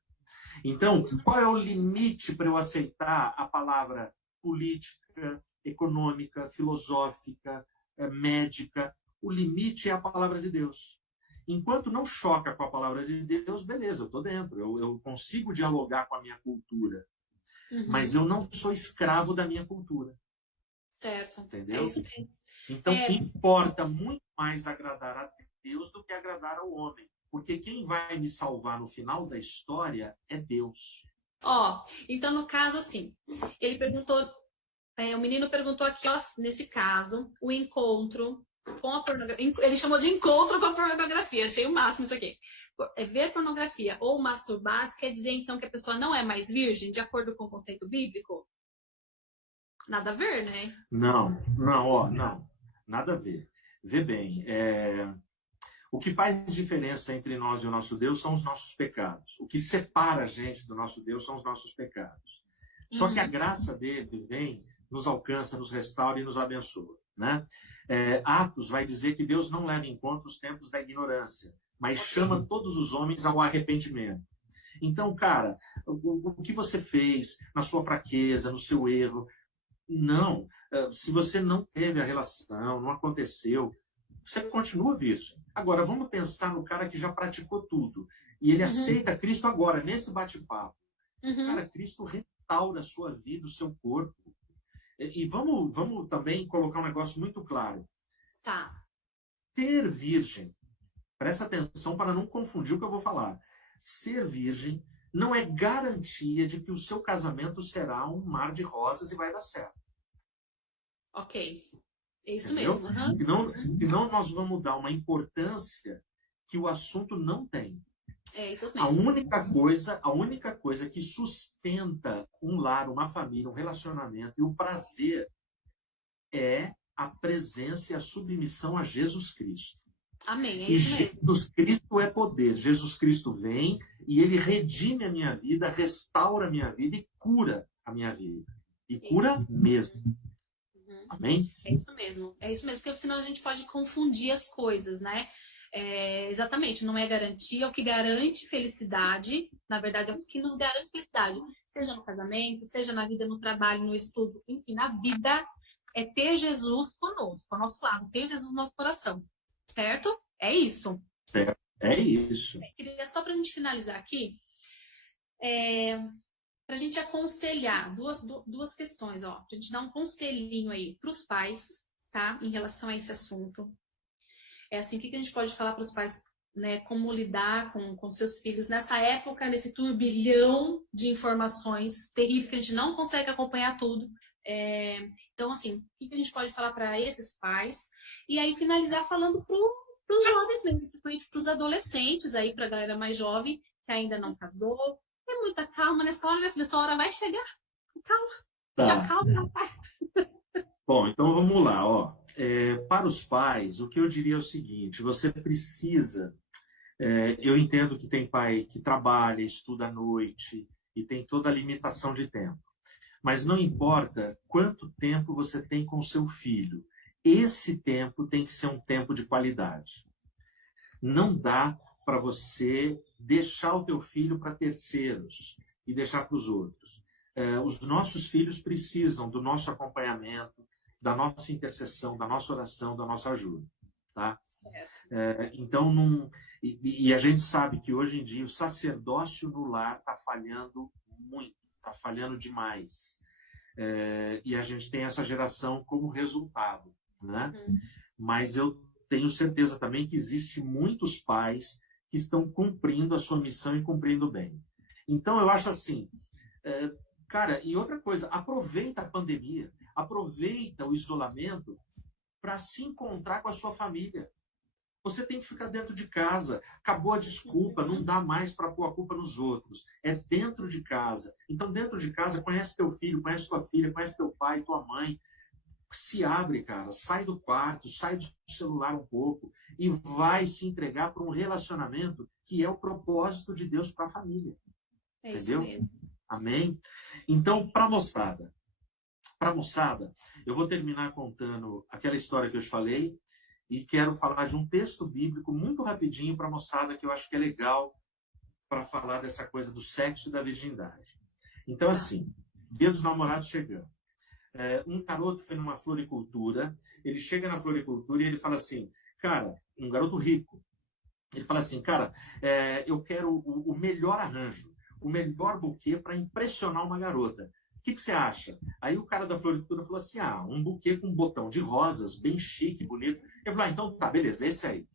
Então, qual é o limite para eu aceitar a palavra política, econômica, filosófica, médica? O limite é a palavra de Deus. Enquanto não choca com a palavra de Deus, beleza, eu estou dentro, eu consigo dialogar com a minha cultura. Mas eu não sou escravo da minha cultura. Certo. Entendeu? É isso mesmo. Então, importa muito mais agradar a Deus do que agradar ao homem. Porque quem vai me salvar no final da história é Deus. Então, no caso, assim, ele perguntou, o menino perguntou aqui, nesse caso, o encontro com a pornografia. Ele chamou de encontro com a pornografia. Achei o máximo isso aqui. Ver pornografia ou masturbar-se quer dizer, então, que a pessoa não é mais virgem, de acordo com o conceito bíblico? Nada a ver, né? Não. Nada a ver. Vê bem, o que faz diferença entre nós e o nosso Deus são os nossos pecados. O que separa a gente do nosso Deus são os nossos pecados. Só que a graça dele vem, nos alcança, nos restaura e nos abençoa. Né? Atos vai dizer que Deus não leva em conta os tempos da ignorância, mas chama todos os homens ao arrependimento. Então, cara, o que você fez na sua fraqueza, no seu erro, não. Se você não teve a relação, não aconteceu, você continua virgem. Agora, vamos pensar no cara que já praticou tudo. E ele aceita Cristo agora, nesse bate-papo. Cara, Cristo restaura a sua vida, o seu corpo. E vamos também colocar um negócio muito claro. Tá. Ser virgem, presta atenção para não confundir o que eu vou falar. Ser virgem não é garantia de que o seu casamento será um mar de rosas e vai dar certo. Ok. É isso Entendeu? mesmo. Senão nós vamos dar uma importância que o assunto não tem. É isso mesmo. A única coisa que sustenta um lar, uma família, um relacionamento e o prazer é a presença e a submissão a Jesus Cristo. Amém, é E isso mesmo. Jesus Cristo é poder. Jesus Cristo vem e ele redime a minha vida, restaura a minha vida e cura a minha vida. E cura Isso. mesmo. Uhum. Amém? É isso mesmo. É isso mesmo, porque senão a gente pode confundir as coisas, né? Exatamente, não é garantia, é o que garante felicidade, na verdade, é o que nos garante felicidade, seja no casamento, seja na vida, no trabalho, no estudo, enfim, na vida, é ter Jesus conosco, ao nosso lado, ter Jesus no nosso coração, certo? É isso. É isso. Queria só para a gente finalizar aqui, para a gente aconselhar duas questões, ó, para a gente dar um conselhinho aí para os pais, tá? Em relação a esse assunto. É assim, o que a gente pode falar para os pais, né? Como lidar com seus filhos nessa época, nesse turbilhão de informações terrível que a gente não consegue acompanhar tudo. Então, assim, o que a gente pode falar para esses pais? E aí finalizar falando para os jovens mesmo, principalmente para os adolescentes aí, para a galera mais jovem que ainda não casou. Tem muita calma nessa hora, minha filha, essa hora vai chegar. Calma, já calma, rapaz. Bom, então vamos lá, ó. Para os pais, o que eu diria é o seguinte: você precisa. Eu entendo que tem pai que trabalha, estuda à noite e tem toda a limitação de tempo. Mas não importa quanto tempo você tem com o seu filho, esse tempo tem que ser um tempo de qualidade. Não dá para você deixar o teu filho para terceiros e deixar para os outros. Os nossos filhos precisam do nosso acompanhamento, da nossa intercessão, da nossa oração, da nossa ajuda. Tá? Então, não... E a gente sabe que hoje em dia o sacerdócio no lar está falhando muito, está falhando demais. E a gente tem essa geração como resultado. Né? Mas eu tenho certeza também que existem muitos pais que estão cumprindo a sua missão e cumprindo bem. Então, eu acho assim, cara, e outra coisa, aproveita a pandemia, aproveita o isolamento para se encontrar com a sua família. Você tem que ficar dentro de casa. Acabou a desculpa, não dá mais para pôr a culpa nos outros. É dentro de casa. Então, dentro de casa, conhece teu filho, conhece tua filha, conhece teu pai, tua mãe. Se abre, cara. Sai do quarto, sai do celular um pouco e vai se entregar para um relacionamento que é o propósito de Deus para a família. Entendeu? Amém? Então, para a moçada, eu vou terminar contando aquela história que eu te falei e quero falar de um texto bíblico muito rapidinho para a moçada que eu acho que é legal para falar dessa coisa do sexo e da virgindade. Então, assim, Dia dos Namorados chegando. Um garoto foi numa floricultura, ele chega na floricultura e ele fala assim, cara, um garoto rico, ele fala assim, cara, eu quero o melhor arranjo, o melhor buquê para impressionar uma garota. O que você acha? Aí o cara da floricultura falou assim, um buquê com um botão de rosas, bem chique, bonito. Ele falou, então tá, beleza, esse aí.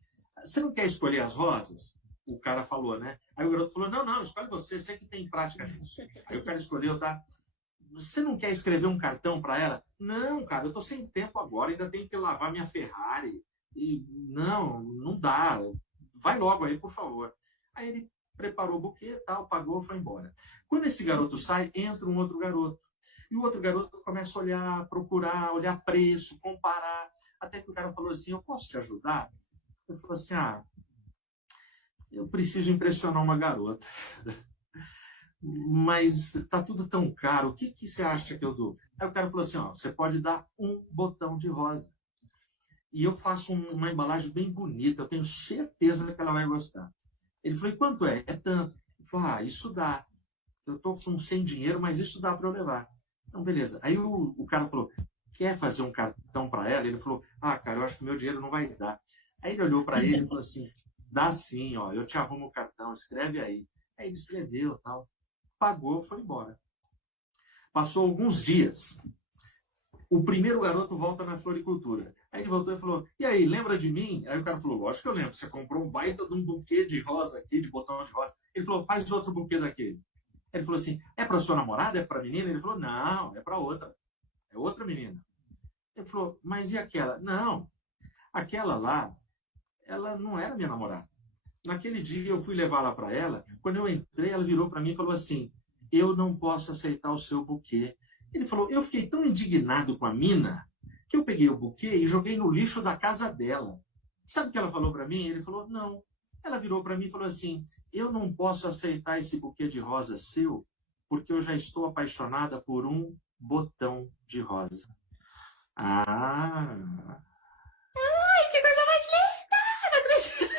Você não quer escolher as rosas? O cara falou, né? Aí o garoto falou, não, escolhe você que tem prática nisso. Aí o cara escolheu, tá? Você não quer escrever um cartão para ela? Não, cara, eu tô sem tempo agora, ainda tenho que lavar minha Ferrari. E não dá. Vai logo aí, por favor. Aí ele preparou o buquê, tal, pagou, foi embora. Quando esse garoto sai, entra um outro garoto. E o outro garoto começa a olhar, procurar, olhar preço, comparar. Até que o cara falou assim, eu posso te ajudar? Ele falou assim, eu preciso impressionar uma garota. Mas tá tudo tão caro, o que você acha que eu dou? Aí o cara falou assim, você pode dar um botão de rosa. E eu faço uma embalagem bem bonita, eu tenho certeza que ela vai gostar. Ele falou, e quanto é? É tanto. Ele falou, isso dá. Eu tô sem dinheiro, mas isso dá para eu levar. Então, beleza. Aí o cara falou, quer fazer um cartão para ela? Ele falou, cara, eu acho que o meu dinheiro não vai dar. Aí ele olhou para ele e falou assim, dá sim, eu te arrumo o cartão, escreve aí. Aí ele escreveu, tal. Pagou, foi embora. Passou alguns dias. O primeiro garoto volta na floricultura. Aí ele voltou e falou, e aí, lembra de mim? Aí o cara falou, lógico que eu lembro. Você comprou um baita de um buquê de rosa aqui, de botão de rosa. Ele falou, faz outro buquê daquele. Ele falou assim, é para sua namorada? É para a menina? Ele falou, não, é para outra. É outra menina. Ele falou, mas e aquela? Não, aquela lá, ela não era minha namorada. Naquele dia eu fui levar lá para ela, quando eu entrei, ela virou para mim e falou assim, eu não posso aceitar o seu buquê. Ele falou, eu fiquei tão indignado com a mina, que eu peguei o buquê e joguei no lixo da casa dela. Sabe o que ela falou para mim? Ele falou, não. Ela virou para mim e falou assim, eu não posso aceitar esse buquê de rosa seu, porque eu já estou apaixonada por um botão de rosa. Ah! Ai, que coisa mais linda! Não acredito.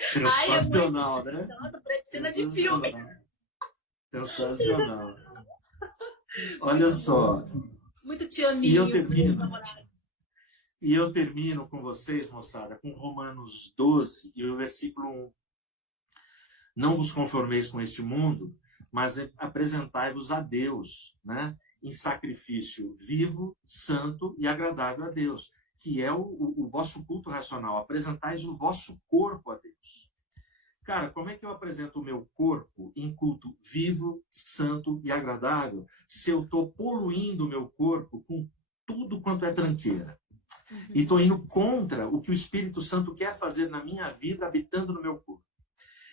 Sensacional, né? Nossa, parece cena de filme. Sensacional. Olha só. Muito tioninho. E eu termino com vocês, moçada, com Romanos 12 e o versículo 1. Não vos conformeis com este mundo, mas apresentai-vos a Deus, né? Em sacrifício vivo, santo e agradável a Deus, que é o vosso culto racional. Apresentais o vosso corpo a Deus. Cara, como é que eu apresento o meu corpo em culto vivo, santo e agradável, se eu estou poluindo o meu corpo com tudo quanto é tranqueira? E estou indo contra o que o Espírito Santo quer fazer na minha vida, habitando no meu corpo.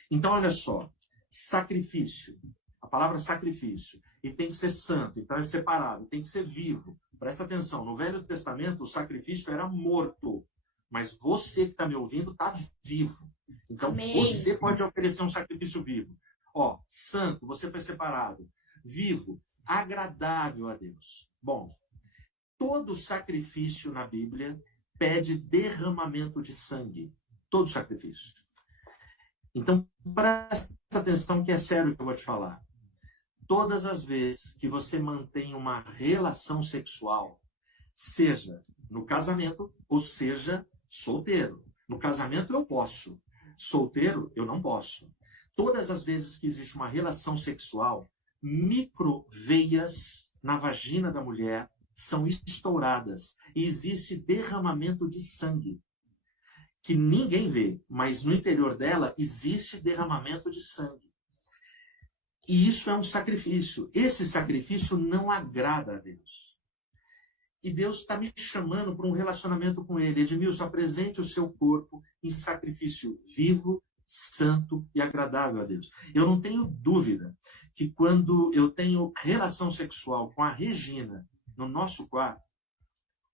Então, olha só, sacrifício, a palavra sacrifício, e tem que ser santo, então é separado, tem que ser vivo. Presta atenção, no Velho Testamento o sacrifício era morto, mas você que está me ouvindo está vivo. Então, Amém. Você pode oferecer um sacrifício vivo. Ó, santo, você foi separado. Vivo, agradável a Deus. Bom, todo sacrifício na Bíblia pede derramamento de sangue. Todo sacrifício. Então, presta atenção que é sério o que eu vou te falar. Todas as vezes que você mantém uma relação sexual, seja no casamento ou seja solteiro. No casamento eu posso. Solteiro eu não posso. Todas as vezes que existe uma relação sexual, microveias na vagina da mulher são estouradas e existe derramamento de sangue que ninguém vê, mas no interior dela existe derramamento de sangue. E isso é um sacrifício. Esse sacrifício não agrada a Deus. E Deus está me chamando para um relacionamento com Ele. Edmilson, apresente o seu corpo em sacrifício vivo, santo e agradável a Deus. Eu não tenho dúvida que quando eu tenho relação sexual com a Regina no nosso quarto,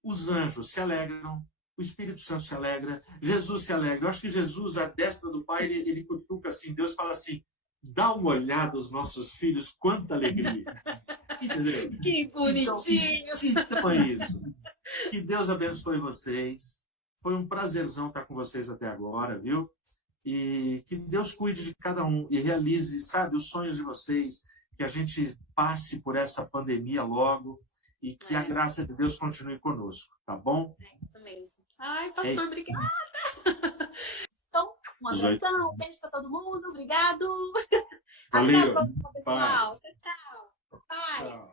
os anjos se alegram, o Espírito Santo se alegra, Jesus se alegra. Eu acho que Jesus, à destra do Pai, ele cutuca assim, Deus fala assim, dá uma olhada aos nossos filhos, quanta alegria. Entendeu? Que bonitinhos. Então é isso. Que Deus abençoe vocês. Foi um prazerzão estar com vocês até agora, viu? E que Deus cuide de cada um e realize, sabe, os sonhos de vocês, que a gente passe por essa pandemia logo e que a graça de Deus continue conosco, tá bom? É isso mesmo. Ai, pastor, obrigada. Então, um 18. abração, um beijo para todo mundo, obrigado. Valeu. Até a próxima, pessoal. Paz. Tchau, tchau. Paz. Tchau.